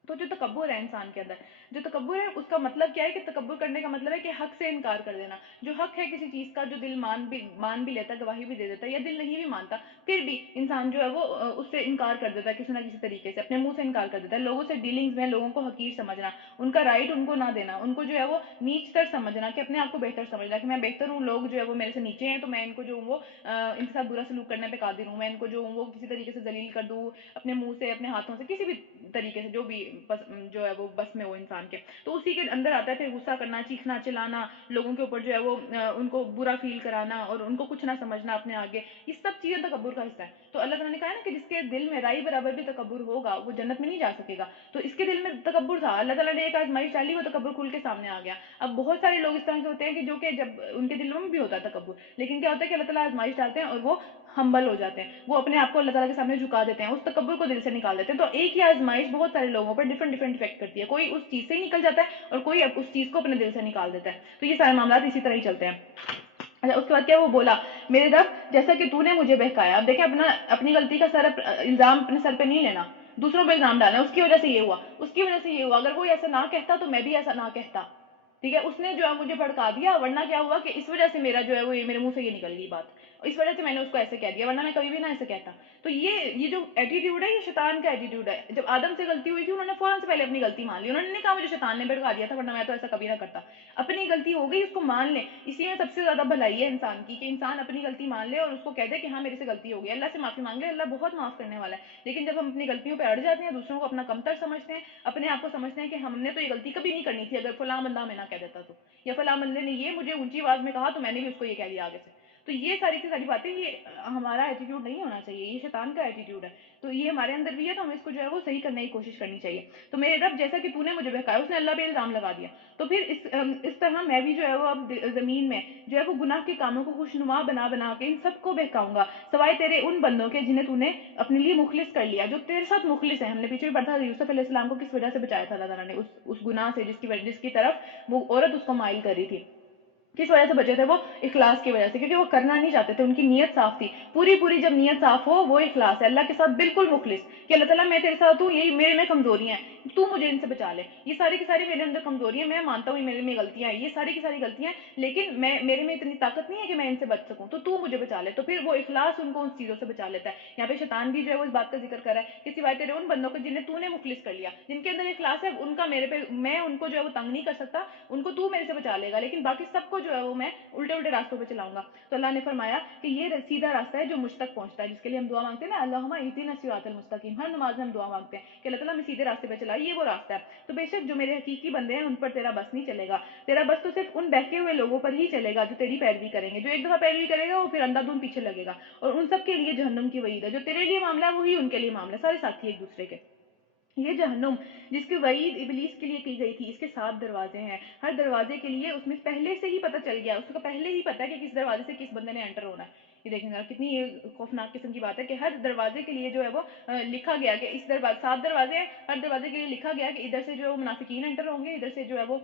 تو جو تکبر ہے انسان کے اندر جو تکبر ہے اس کا مطلب کیا ہے کہ تکبر کرنے کا مطلب ہے کہ حق سے انکار کر دینا. جو حق ہے کسی چیز کا جو دل مان بھی لیتا گواہی بھی دے دیتا ہے یا دل نہیں بھی مانتا پھر بھی انسان جو ہے وہ اس سے انکار کر دیتا ہے کسی نہ کسی طریقے سے اپنے منہ سے انکار کر دیتا ہے. لوگوں سے ڈیلنگز میں لوگوں کو حقیر سمجھنا ان کا رائٹ ان کو نہ دینا ان کو جو ہے وہ نیچ تر سمجھنا کہ اپنے آپ کو بہتر سمجھنا کہ میں بہتر ہوں لوگ جو ہے وہ میرے سے نیچے ہیں تو میں ان کو جو ہوں وہ ان کے ساتھ برا سلوک کرنے پہ قادر ہوں. میں ان کو جو ہوں وہ کسی طریقے سے ذلیل کر دوں اپنے منہ سے اپنے ہاتھوں سے کسی بھی طریقے سے جو بھی جو ہے وہ بس میں وہ انسان کے. تو اسی کے اندر آتا ہے پھر غصہ کرنا چیخنا چلانا لوگوں کے اوپر جو ہے وہ ان کو برا فیل کرانا اور ان کو کچھ نہ سمجھنا اپنے آگے. یہ سب چیزیں تکبر کا حصہ ہے. تو اللہ تعالیٰ نے کہا ہے نا کہ جس کے دل میں رائی برابر بھی تکبر ہوگا وہ جنت میں نہیں جا سکے گا. تو اس کے دل میں تکبر تھا اللہ تعالیٰ نے ایک آزمائش ڈالی وہ تکبر کھل کے سامنے آ گیا. اب بہت سارے لوگ اس طرح کے ہوتے ہیں کہ جو کہ جب ان کے دلوں میں بھی ہوتا ہے تکبر لیکن کیا ہوتا ہے کہ اللہ تعالیٰ آزمائش ڈالتے ہیں اور وہ ہمبل ہو جاتے ہیں وہ اپنے آپ کو اللہ تعالیٰ کے سامنے جھکا دیتے ہیں اس تکبر کو دل سے نکال دیتے ہیں. تو ایک ہی آزمائش بہت سارے لوگوں پر ڈفرنٹ افیکٹ کرتی ہے. کوئی اس چیز سے ہی نکل جاتا ہے اور کوئی اس چیز کو اپنے دل سے نکال دیتا ہے. تو یہ سارے معاملات اسی طرح ہی چلتے ہیں. اچھا اس کے بعد کیا وہ بولا میرے رب جیسا کہ تو نے مجھے بہکایا. اب دیکھیں اپنی غلطی کا الزام اپنے سر پہ نہیں لینا دوسروں پہ الزام ڈالنا اس کی وجہ سے یہ ہوا اس کی وجہ سے یہ ہوا. اگر کوئی ایسا نہ کہتا تو میں بھی ایسا نہ کہتا. ٹھیک ہے اس نے جو ہے مجھے بھڑکا دیا ورنہ کیا ہوا کہ اس وجہ سے میرا جو ہے وہ میرے منہ سے یہ نکل گئی بات اس وجہ سے میں نے اس کو ایسے کہہ دیا ورنہ میں کبھی بھی نہ ایسے کہتا. تو یہ جو ایٹیٹیوڈ ہے یہ شیطان کا ایٹیٹیوڈ ہے. جب آدم سے غلطی ہوئی تھی انہوں نے فوراً سے پہلے اپنی غلطی مان لی. انہوں نے نہیں کہا مجھے شیطان نے بھڑکا دیا تھا ورنہ میں تو ایسا کبھی نہ کرتا. اپنی غلطی ہو گئی اس کو مان لیں. اسی میں سب سے زیادہ بھلائی ہے انسان کی کہ انسان اپنی غلطی مان لے اور اس کو کہہ دے کہ ہاں میرے سے غلطی ہو گئی اللہ سے معافی مانگ لے اللہ بہت معاف کرنے والا ہے. لیکن جب ہم اپنی غلطیوں پہ اڑ جاتے ہیں دوسروں کو اپنا کمتر سمجھتے ہیں اپنے آپ کو سمجھتے ہیں کہ ہم نے تو یہ غلطی کبھی نہیں کرنی تھی اگر فلاں بندہ میں نہ کہہ دیتا تو یا فلاں بندے نے یہ مجھے اونچی آواز میں کہا تو میں نے بھی اس کو یہ کہہ دیا آگے سے. تو یہ ساری کی ساری باتیں یہ ہمارا ایٹیٹیوڈ نہیں ہونا چاہیے یہ شیطان کا ایٹیٹیوڈ ہے. تو یہ ہمارے اندر بھی ہے تو ہمیں اس کو جو ہے وہ صحیح کرنے کی کوشش کرنی چاہیے. تو میرے رب جیسا کہ تو نے مجھے بہکایا اس نے اللہ پہ الزام لگا دیا. تو پھر اس طرح میں بھی جو ہے وہ اب زمین میں جو ہے وہ گناہ کے کاموں کو خوشنما بنا کے ان سب کو بہکاؤں گا سوائے تیرے ان بندوں کے جنہیں تو نے اپنے لیے مخلص کر لیا جو تیرے ساتھ مخلص ہیں. ہم نے پیچھے بھی پڑھا تھا یوسف علیہ السلام کو کس وجہ سے بچایا تھا اللہ تعالیٰ نے اس گناہ سے جس کی طرف وہ عورت اس کو مائل کر رہی تھی. کس وجہ سے بچے تھے وہ اخلاص کی وجہ سے کیونکہ وہ کرنا نہیں چاہتے تھے ان کی نیت صاف تھی. پوری جب نیت صاف ہو وہ اخلاص ہے اللہ کے ساتھ بالکل مخلص کہ اللہ تعالیٰ میں تیرے ساتھ ہوں یہی میرے میں کمزوریاں ہیں تو مجھے ان سے بچا لے. یہ ساری کی ساری میرے اندر کمزوریاں میں مانتا ہوں میرے میں غلطیاں ہیں یہ ساری کی ساری غلطیاں ہیں لیکن میرے میں اتنی طاقت نہیں ہے کہ میں ان سے بچ سکوں تو مجھے بچا لے. تو پھر وہ اخلاص ان کو ان چیزوں سے بچا لیتا ہے. یہاں پہ شیطان بھی جو ہے وہ اس بات کا ذکر کر رہا ہے کہ سوائے تیرے ان بندوں کو جنہیں تو نے مخلص کر لیا جن کے اندر اخلاص ہے ان کا میرے پہ میں ان کو جو ہے وہ تنگ نہیں کر سکتا ان کو تو میرے سے بچا لے گا لیکن باقی سب کو جو ہے وہ میں الٹے راستوں پہ چلاؤں گا. تو اللہ نے فرمایا کہ یہ سیدھا راستہ ہے جو مجھ تک پہنچتا ہے جس کے لیے ہم دعا مانگتے ہیں نا اللہم اہدنا الصراط المستقیم. ہر نماز میں ہم دعا مانگتے ہیں کہ اللہ تعالیٰ ہمیں سیدھے راستے پہ چلائے یہ وہ راستہ ہے. تو بے شک جو میرے حقیقی بندے ہیں ان پر تیرا بس نہیں چلے گا. تیرا بس تو صرف ان بہکے ہوئے لوگوں پر ہی چلے گا جو تیری پیروی کریں گے. جو ایک دفعہ پیروی کرے گا وہ پھر اندھا دھند پیچھے لگے گا اور ان سب کے لیے جہنم کی وعید ہے. جو تیرے لیے معاملہ ہے وہی ان کے لیے معاملہ ہے سارے ساتھی ایک دوسرے کے. یہ جہنم جس کی وعید ابلیس کے لیے کی گئی تھی اس کے 7 دروازے ہیں. ہر دروازے کے لیے اس میں پہلے سے ہی پتہ چل گیا اس کو پہلے ہی پتہ ہے کہ کس دروازے سے کس بندے نے انٹر ہونا ہے. یہ دیکھیں ذرا کتنی خوفناک قسم کی بات ہے کہ ہر دروازے کے لیے جو ہے وہ لکھا گیا کہ اس دروازے 7 دروازے ہیں، ہر دروازے کے لیے لکھا گیا کہ ادھر سے جو ہے وہ منافقین انٹر ہوں گے، ادھر سے جو ہے وہ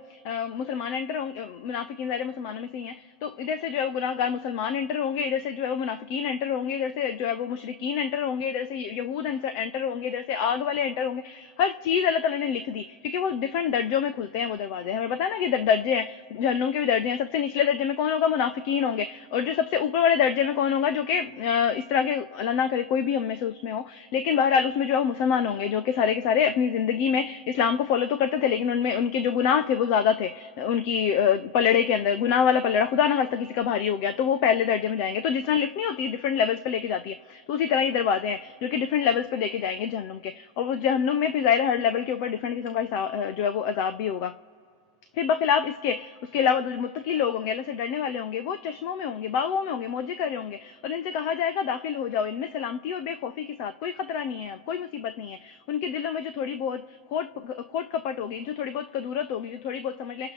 مسلمان انٹر ہوں گے، منافقین ظاہر مسلمانوں میں سے ہی ہیں، تو ادھر سے جو ہے وہ گناہ گار مسلمان انٹر ہوں گے، ادھر سے جو ہے وہ منافقین انٹر ہوں گے، ادھر سے جو ہے وہ مشرکین انٹر ہوں گے، ادھر سے یہود انٹر ہوں گے، ادھر سے آگ والے انٹر ہوں گے. ہر چیز اللہ تعالیٰ نے لکھ دی، کیونکہ وہ ڈفرنٹ درجوں میں کھلتے ہیں وہ دروازے. ہمیں پتا ہے نا کہ درجے ہیں، جہنم کے بھی درجے ہیں. سب سے نچلے درجے میں کون ہوگا؟ منافقین ہوں گے. اور جو سب سے اوپر والے درجے میں کون ہوگا؟ جو کہ اس طرح کے اللہ نہ کرے کوئی بھی ہم میں سے اس میں ہو، لیکن بہرحال اس میں جو ہے وہ مسلمان ہوں گے، جو کہ سارے کے سارے اپنی زندگی میں اسلام کو فالو تو کرتے تھے، لیکن ان میں ان کے جو گناہ تھے وہ زیادہ تھے. ان کی پلڑے کے اندر گناہ والا پلڑا خدا نہ خواستہ کسی کا بھاری ہو گیا تو وہ پہلے درجے میں جائیں گے. تو جس طرح لفٹ نہیں ہوتی ڈفرنٹ لیولز پہ لے کے جاتی ہے، تو اسی طرح یہ دروازے ہیں جو کہ ڈفرنٹ لیولز پہ لے کے جائیں گے جہنم کے. اور وہ جہنم میں پھر ظاہر ہر لیول کے اوپر ڈفرنٹ قسم کا جو ہے وہ عذاب بھی ہوگا. پھر بخلاف اس کے علاوہ جو متقی لوگ ہوں گے، اللہ سے ڈرنے والے ہوں گے، وہ چشموں میں ہوں گے، باغوں میں ہوں گے، موجے کر رہے ہوں گے، اور ان سے کہا جائے گا داخل ہو جاؤ ان میں سلامتی اور بے خوفی کے ساتھ. کوئی خطرہ نہیں ہے، اب کوئی مصیبت نہیں ہے. ان کے دلوں میں جو تھوڑی بہت کھوٹ کپٹ ہوگی، جو تھوڑی بہت کدورت ہوگی، جو تھوڑی بہت سمجھ لیں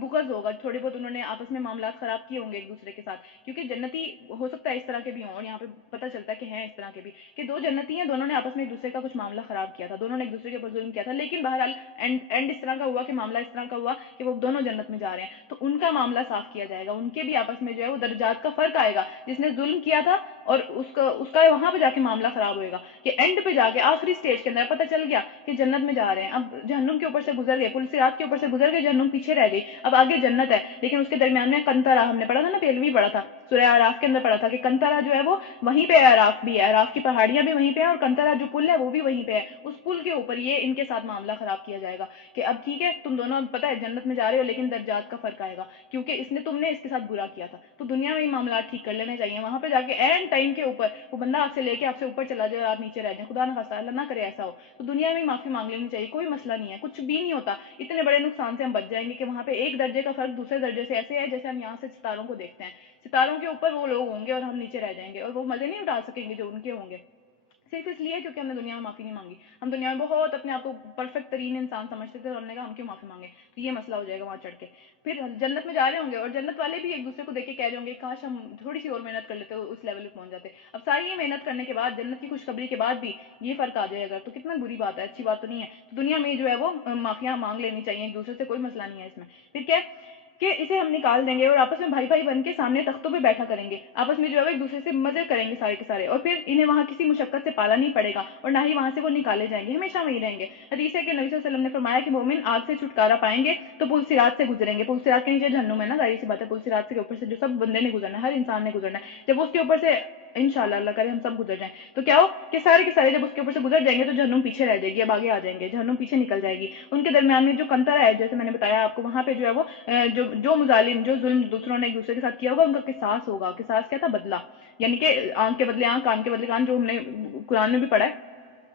بغض ہوگا، تھوڑی بہت انہوں نے آپس میں معاملات خراب کیے ہوں گے ایک دوسرے کے ساتھ. کیونکہ جنتی ہو سکتا ہے اس طرح کے بھی ہوں، اور یہاں پہ پتہ چلتا ہے کہ ہیں اس طرح کے بھی کہ دو جنتی ہیں، دونوں نے آپس میں ایک دوسرے کا کچھ معاملہ خراب کیا تھا، دونوں نے ایک دوسرے کے اوپر ظلم کیا تھا، لیکن بہرحال اینڈ اس طرح کا ہوا کہ معاملہ اس طرح کا ہوا کہ وہ دونوں جنت میں جا رہے ہیں. تو ان کا معاملہ صاف کیا جائے گا، ان کے بھی آپس میں جو ہے وہ درجات کا فرق آئے گا. جس نے ظلم کیا تھا اور اس کا وہاں پہ جا کے معاملہ خراب ہوئے گا کہ اینڈ پہ جا کے آخری سٹیج کے اندر پتہ چل گیا کہ جنت میں جا رہے ہیں. اب جہنم کے اوپر سے گزر گئے، پل صراط کے اوپر سے گزر گئے، جہنم پیچھے رہ گئی، اب آگے جنت ہے. لیکن اس کے درمیان میں کنترا، ہم نے پڑھا تھا نا، پہلے بھی پڑھا تھا سورہ اعراف کے اندر پڑھا تھا کہ کنترا جو ہے وہ وہیں پہ ہے، اعراف بھی ہے، اعراف کی پہاڑیاں بھی وہیں پہ ہیں، اور کنترا جو پل ہے وہ بھی وہیں پہ ہے. اس پل کے اوپر یہ ان کے ساتھ معاملہ خراب کیا جائے گا کہ اب ٹھیک ہے تم دونوں پتہ ہے جنت میں جا رہے ہو، لیکن درجات کا فرق آئے گا کیونکہ تم نے اس کے ساتھ برا کیا تھا. تو دنیا میں ہی معاملات ٹھیک کر لینے چاہیے، وہاں پہ جا کے اینڈ ٹائم کے اوپر وہ بندہ آپ سے لے کے آپ سے اوپر چلا جائے اور آپ نیچے رہ جائیں، خدا نہ خواستہ اللہ نہ کرے ایسا ہو، تو دنیا میں ہی معافی مانگ لینی چاہیے. کوئی مسئلہ نہیں ہے، کچھ بھی نہیں ہوتا. اتنے بڑے نقصان سے ہم بچ جائیں گے کہ وہاں پہ ایک درجے کا فرق دوسرے درجے سے ایسے ہے جیسے ہم یہاں سے ستاروں کو دیکھتے ہیں. ستاروں کے اوپر وہ لوگ ہوں گے اور ہم نیچے رہ جائیں گے، اور وہ مزے نہیں اٹھا سکیں گے جو ان کے ہوں گے، صرف اس لیے کیونکہ ہم نے دنیا میں معافی نہیں مانگی. ہم دنیا میں بہت اپنے آپ کو پرفیکٹ ترین انسان سمجھتے تھے، اور ہم نے کہا ہم کیوں معافی مانگے، تو یہ مسئلہ ہو جائے گا وہاں چڑھ کے. پھر جنت میں جا رہے ہوں گے اور جنت والے بھی ایک دوسرے کو دیکھ کے کہہ رہے ہوں گے کاش ہم تھوڑی سی اور محنت کر لیتے اس لیول پہ پہنچ جاتے. اب ساری یہ محنت کرنے کے بعد جنت کی خوشخبری کے بعد بھی یہ فرق آ جائے اگر، تو کتنا بری بات ہے، اچھی بات تو نہیں ہے. تو دنیا میں جو ہے وہ معافیاں مانگ لینی چاہیے ایک دوسرے سے، کوئی مسئلہ نہیں ہے اس میں. پھر کیا کہ اسے ہم نکال دیں گے اور آپس میں بھائی بھائی بن کے سامنے تختوں پہ بیٹھا کریں گے، آپس میں جو ہے ایک دوسرے سے مزے کریں گے سارے کے سارے، اور پھر انہیں وہاں کسی مشقت سے پالا نہیں پڑے گا اور نہ ہی وہاں سے وہ نکالے جائیں گے، ہمیشہ وہیں رہیں گے. حدیث ہے کہ نبی صلی اللہ علیہ وسلم نے فرمایا کہ مومن آگ سے چھٹکارا پائیں گے تو پل صراط سے گزریں گے. پل صراط کے نیچے جہنم ہے نا، ظاہر سی بات ہے، پل صراط کے اوپر سے جو سب بندے نے گزرنا ہے، ہر انسان نے گزرنا ہے. جب اس کے اوپر سے انشاءاللہ اللہ کرے ہم سب گزر جائیں تو کیا ہو کہ سارے کے سارے جب اس کے اوپر سے گزر جائیں گے تو جہنم پیچھے رہ جائے گی، اب آگے آ جائیں گے، جہنم پیچھے نکل جائے گی. ان کے درمیان میں جو کنترا ہے جیسے میں نے بتایا آپ کو، وہاں پہ جو ہے وہ جو مظالم، جو ظلم دوسروں نے ایک دوسرے کے ساتھ کیا ہوگا ان کا قصاص ہوگا. قصاص کیا تھا؟ بدلہ، یعنی کہ آنکھ کے بدلے آنکھ، کان کے بدلے کان، جو ہم نے قرآن میں بھی پڑھا ہے.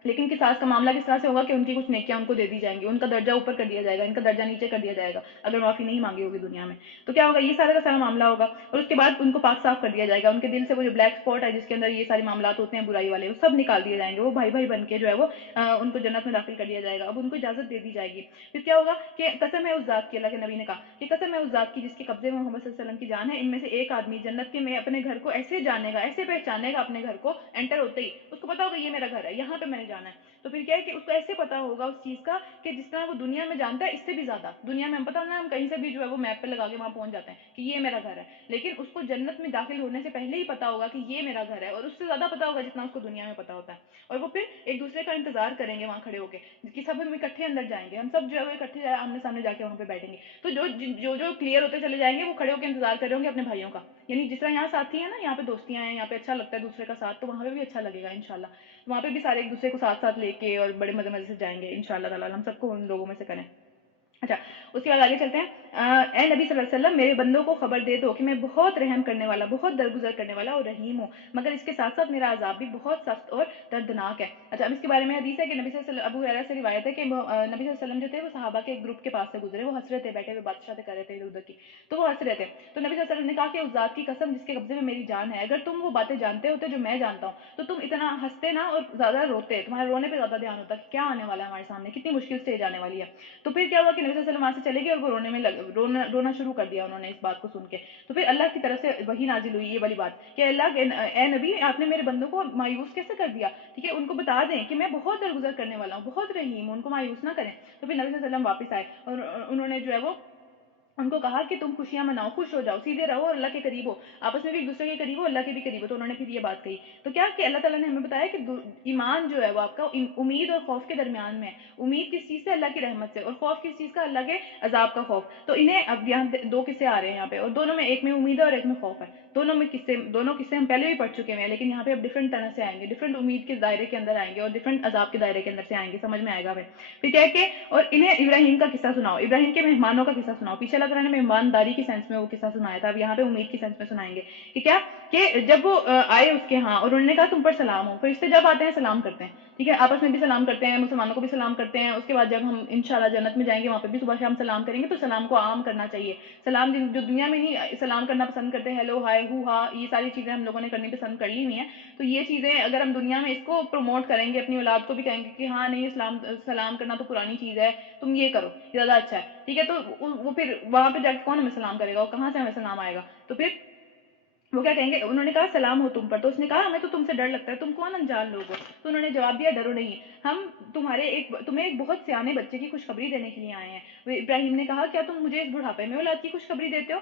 لیکن قصاص کا معاملہ کس طرح سے ہوگا کہ ان کی کچھ نیکیاں ان کو دے دی جائیں گی، ان کا درجہ اوپر کر دیا جائے گا، ان کا درجہ نیچے کر دیا جائے گا اگر معافی نہیں مانگی ہوگی دنیا میں. تو کیا ہوگا؟ یہ سارا کا سارا معاملہ ہوگا، اور اس کے بعد ان کو پاک صاف کر دیا جائے گا. ان کے دل سے وہ جو بلیک اسپاٹ ہے جس کے اندر یہ سارے معاملات ہوتے ہیں برائی والے، وہ سب نکال دیے جائیں گے. وہ بھائی بھائی بن کے جو ہے وہ ان کو جنت میں داخل کر دیا جائے گا. اب ان کو اجازت دے دی جائے گی. پھر کیا ہوگا کہ قسم ہے اس ذات کی، اللہ کے نبی نے کہا کہ قسم ہے اس ذات کی جس کے قبضے میں محمد صلی اللہ علیہ وسلم کی جان ہے، ان میں سے ایک آدمی جنت کے میں اپنے گھر کو ایسے جانے گا، ایسے پہچانے گا اپنے گھر کو، انٹر ہوتے ہی اس کو پتا ہوگا یہ میرا گھر ہے، یہاں پہ میں نے جانا ہے. تو پھر کیا ہے کہ اس کو ایسے پتا ہوگا اس چیز کا کہ جس طرح وہ دنیا میں جانتا ہے اس سے بھی زیادہ. دنیا میں ہم پتہ نا ہم کہیں سے بھی جو ہے وہ میپ پہ لگا کے وہاں پہنچ جاتے ہیں کہ یہ میرا گھر ہے، لیکن اس کو جنت میں داخل ہونے سے پہلے ہی پتا ہوگا کہ یہ میرا گھر ہے، اور اس سے زیادہ پتا ہوگا جتنا اس کو دنیا میں پتا ہوتا ہے. اور وہ پھر ایک دوسرے کا انتظار کریں گے وہاں کھڑے ہو کے کہ سب ہم اکٹھے اندر جائیں گے، ہم سب جو ہے وہ اکٹھے آمنے سامنے جا کے وہاں پہ بیٹھیں گے. تو جو کلیئر ہوتے چلے جائیں گے وہ کھڑے ہو کے انتظار کر رہے ہوں گے اپنے بھائیوں کا. یعنی جس طرح یہاں ساتھی ہیں نا، یہاں پہ دوستیاں ہیں، یہاں پہ اچھا لگتا ہے دوسرے کا ساتھ، تو وہاں پہ بھی اچھا لگے گا انشاءاللہ. وہاں پہ بھی سارے ایک دوسرے کو ساتھ ساتھ لے کے اور بڑے مزے مزے سے جائیں گے انشاءاللہ تعالی، ہم سب کو ان لوگوں میں سے کریں. اچھا، اس کے بعد آگے چلتے ہیں. اے نبی صلی اللہ علیہ وسلم، میرے بندوں کو خبر دے دو کہ میں بہت رحم کرنے والا، بہت درگزر کرنے والا اور رحیم ہوں، مگر اس کے ساتھ ساتھ میرا عذاب بھی بہت سخت اور دردناک ہے. اچھا، اب اس کے بارے میں حدیث ہے کہ نبی صلی اللہ علیہ وسلم، ابو ہریرہ سے روایت ہے کہ نبی صلی اللہ علیہ وسلم جو تھے وہ صحابہ کے ایک گروپ کے پاس سے گزرے، وہ ہنس رہے تھے، بیٹھے ہوئے بادشاہ کر رہے تھے ادھر ادھر کی، تو وہ ہنس رہے تھے. تو نبی صلی اللہ علیہ وسلم نے کہا کہ اس ذات کی قسم جس کے قبضے میں میری جان ہے، اگر تم وہ باتیں جانتے ہوتے جو میں جانتا ہوں تو تم اتنا ہنستے نہ اور زیادہ روتے، تمہارے رونے پہ زیادہ دھیان ہوتا کہ کیا آنے والا ہے ہمارے سامنے، کتنی مشکل سٹیج آنے والی ہے. تو پھر کیا ہوا کہ نبی صلی اللہ علیہ وسلم وہاں سے چلے گئے اور وہ رونا شروع کر دیا انہوں نے اس بات کو سن کے. تو پھر اللہ کی طرف سے وحی نازل ہوئی یہ والی بات کہ اللہ اے نبی آپ نے میرے بندوں کو مایوس کیسے کر دیا, ٹھیک ہے, ان کو بتا دیں کہ میں بہت درگزر کرنے والا ہوں, بہت رحیم ہوں, ان کو مایوس نہ کریں. تو پھر نبی صلی اللہ علیہ وسلم واپس آئے اور انہوں نے جو ہے وہ ان کو کہا کہ تم خوشیاں مناؤ, خوش ہو جاؤ, سیدھے رہو اور اللہ کے قریب ہو, آپس میں بھی ایک دوسرے کے قریب ہو, اللہ کے بھی قریب ہو. تو انہوں نے پھر یہ بات کہی. تو کیا کہ اللہ تعالیٰ نے ہمیں بتایا کہ ایمان جو ہے وہ آپ کا امید اور خوف کے درمیان میں ہے. امید کس چیز سے؟ اللہ کی رحمت سے, اور خوف کس چیز کا؟ اللہ کے عذاب کا خوف. تو انہیں اب یہاں دو قصے آ رہے ہیں یہاں پہ, اور دونوں میں ایک میں امید ہے اور ایک میں خوف ہے. دونوں قصے ہم پہلے بھی پڑھ چکے ہیں, لیکن یہاں پہ اب ڈفرنٹ طرح سے آئیں گے, ڈفرنٹ امید کے دائرے کے اندر آئیں گے اور ڈفرنٹ عذاب کے دائرے کے اندر سے آئیں گے, سمجھ میں آئے گا. پھر کیا کہ اور انہیں ابراہیم کا قصہ سناؤ, ابراہیم کے مہمانوں کا قصہ سناؤ. پیچھے اللہ تعالیٰ نے مہمانداری کی سینس میں وہ قصہ سنایا تھا, اب یہاں پہ امید کی سینس میں سنائیں گے کہ کیا کہ جب وہ آئے اس کے ہاں اور انہوں نے کہا تم پر سلام ہو. فرشتے جب آتے ہیں سلام کرتے ہیں, ٹھیک ہے, آپس میں بھی سلام کرتے ہیں, مسلمانوں کو بھی سلام کرتے ہیں. اس کے بعد جب ہم انشاءاللہ جنت میں جائیں گے وہاں پہ بھی صبح شام سلام کریں گے. تو سلام کو عام کرنا چاہیے. سلام جو دنیا میں نہیں سلام کرنا پسند کرتے ہیں, ہیلو ہائے ہو ہا, یہ ساری چیزیں ہم لوگوں نے کرنی پسند کر لی ہوئی ہیں. تو یہ چیزیں اگر ہم دنیا میں اس کو پروموٹ کریں گے, اپنی اولاد کو بھی کہیں گے کہ ہاں نہیں سلام کرنا تو پرانی چیز ہے, تم یہ کرو, یہ زیادہ اچھا ہے, ٹھیک ہے, تو وہ پھر وہاں پہ جا کے کون ہمیں سلام کرے گا, اور کہاں سے ہمیں سلام آئے گا. تو پھر وہ کیا کہیں گے, انہوں نے کہا سلام ہو تم پر. تو اس نے کہا ہمیں تو تم سے ڈر لگتا ہے, تم کون انجان لوگ ہو. تو انہوں نے جواب دیا ڈرو نہیں, ہم تمہیں ایک بہت سیانے بچے کی خوشخبری دینے کے لیے آئے ہیں. ابراہیم نے کہا کیا تم مجھے اس بڑھاپے میں اولاد کی خوشخبری دیتے ہو,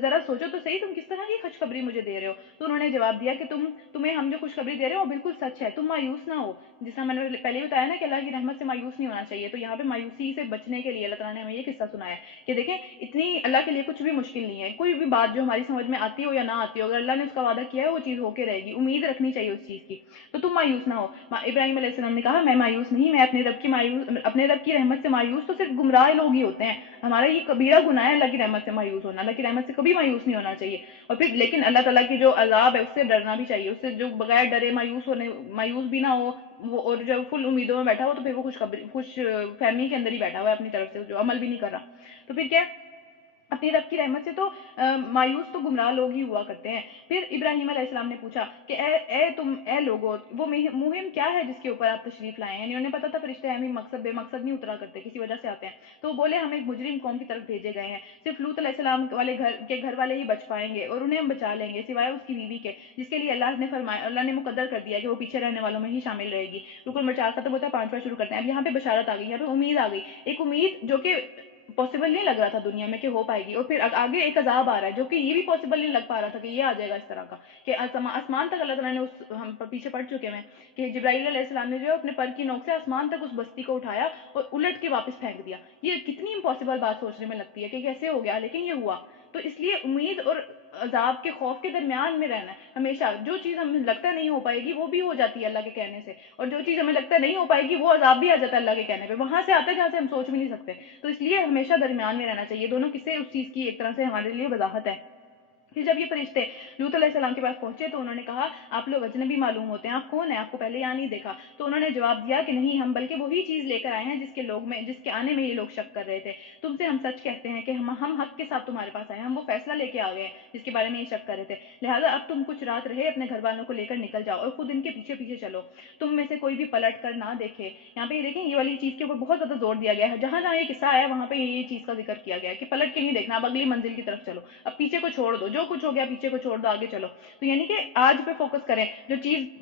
ذرا سوچو تو صحیح تم کس طرح کی خوشخبری مجھے دے رہے ہو. تو انہوں نے جواب دیا کہ تمہیں ہم جو خوشخبری دے رہے ہیں وہ بالکل سچ ہے, تم مایوس نہ ہو. جس طرح میں نے پہلے بتایا نا کہ اللہ کی رحمت سے مایوس نہیں ہونا چاہیے, تو یہاں پہ مایوسی سے بچنے کے لیے اللہ تعالیٰ نے ہمیں یہ قصہ سنایا کہ دیکھیں اتنی اللہ کے لیے کچھ بھی مشکل نہیں ہے. کوئی بھی بات جو ہماری سمجھ میں آتی ہو یا نہ آتی ہو, اگر اللہ نے اس کا وعدہ کیا ہے وہ چیز ہو کے رہے گی, امید رکھنی چاہیے اس چیز کی. تو تم مایوس نہ ہو. ابراہیم علیہ السلام نے کہا میں مایوس نہیں, میں اپنے رب کی رحمت سے مایوس تو صرف گمراہ لوگ ہی ہوتے ہیں. ہمارا یہ کبیرہ گناہ ہے اللہ کی رحمت سے مایوس ہونا, اللہ کی رحمت سے کبھی مایوس نہیں ہونا چاہیے. اور پھر لیکن اللہ تعالیٰ کی جو عذاب ہے اس سے ڈرنا بھی چاہیے, اس سے جو بغیر ڈرے مایوس بھی نہ ہو, اور جو فل امیدوں میں بیٹھا ہو تو پھر وہ خوش فہمی کے اندر ہی بیٹھا ہوا ہے اپنی طرف سے, جو عمل بھی نہیں کر رہا. تو پھر کیا اپنی رب کی رحمت سے تو مایوس تو گمراہ لوگ ہی ہوا کرتے ہیں. پھر ابراہیم علیہ السلام نے پوچھا کہ اے لوگو, وہ مہم کیا ہے جس کے اوپر آپ تشریف لائے ہیں. یعنی انہیں پتا تھا فرشتے ہمیں بے مقصد نہیں اترا کرتے, کسی وجہ سے آتے ہیں. تو وہ بولے ہم ایک مجرم قوم کی طرف بھیجے گئے ہیں, صرف لوط علیہ السلام کے گھر والے ہی بچ پائیں گے, اور انہیں ہم بچا لیں گے سوائے اس کی بیوی کے, جس کے لیے اللہ نے مقدر کر دیا کہ وہ پیچھے رہنے والوں میں ہی شامل رہے گی. رکو نمبر 4 ختم ہوتا ہے, 5واں شروع کرتے ہیں. اب یہاں پہ بشارت آ گئی, یہاں پہ امید آ گئی, ایک امید جو کہ پاسبل نہیں لگ رہا تھا دنیا میں کہ ہو پائے گی, اور پھر آگے ایک عذاب آ رہا ہے جو کہ یہ بھی پاسبل نہیں لگ پا رہا تھا کہ یہ آ جائے گا اس طرح کا, کہ آسمان تک اللہ تعالیٰ نے ہم پیچھے پڑ چکے ہیں کہ جبرائیل علیہ السلام نے جو اپنے پر کی نوک سے آسمان تک اس بستی کو اٹھایا اور الٹ کے واپس پھینک دیا. یہ کتنی امپاسبل بات سوچنے میں لگتی ہے کہ کیسے ہو گیا, لیکن یہ ہوا. تو اس لیے امید اور عذاب کے خوف کے درمیان میں رہنا ہے ہمیشہ. جو چیز ہمیں لگتا نہیں ہو پائے گی وہ بھی ہو جاتی ہے اللہ کے کہنے سے, اور جو چیز ہمیں لگتا نہیں ہو پائے گی وہ عذاب بھی آ جاتا ہے اللہ کے کہنے پہ, وہاں سے آتا ہے جہاں سے ہم سوچ بھی نہیں سکتے. تو اس لیے ہمیشہ درمیان میں رہنا چاہیے. دونوں قصے اس چیز کی ایک طرح سے ہمارے لیے وضاحت ہے. پھر جب یہ فرشتے لوط علیہ السلام کے پاس پہنچے تو انہوں نے کہا آپ لوگ اجنبی معلوم ہوتے ہیں, آپ کون ہیں, آپ کو پہلے یہاں نہیں دیکھا. تو انہوں نے جواب دیا کہ نہیں, ہم بلکہ وہی چیز لے کر آئے ہیں جس کے آنے میں یہ لوگ شک کر رہے تھے. تم سے ہم سچ کہتے ہیں کہ ہم حق کے ساتھ تمہارے پاس آئے ہیں, ہم وہ فیصلہ لے کے آ گئے ہیں جس کے بارے میں یہ شک کر رہے تھے. لہٰذا اب تم کچھ رات رہے اپنے گھر والوں کو لے کر نکل جاؤ اور خود ان کے پیچھے پیچھے چلو, تم میں سے کوئی بھی پلٹ کر نہ دیکھے. یہاں پہ یہ دیکھیں یہ والی چیز کے اوپر بہت زیادہ زور دیا گیا ہے, جہاں جہاں یہ قصہ آیا وہاں پہ یہ چیز کا ذکر کیا گیا ہے کہ پلٹ کے نہیں دیکھنا, اب اگلی منزل کی طرف چلو, اب پیچھے کو چھوڑ دو, جو کچھ ہو گیا پیچھے کو چھوڑ دو, آگے چلو. تو یعنی کہ آج پہ فوکس کریں,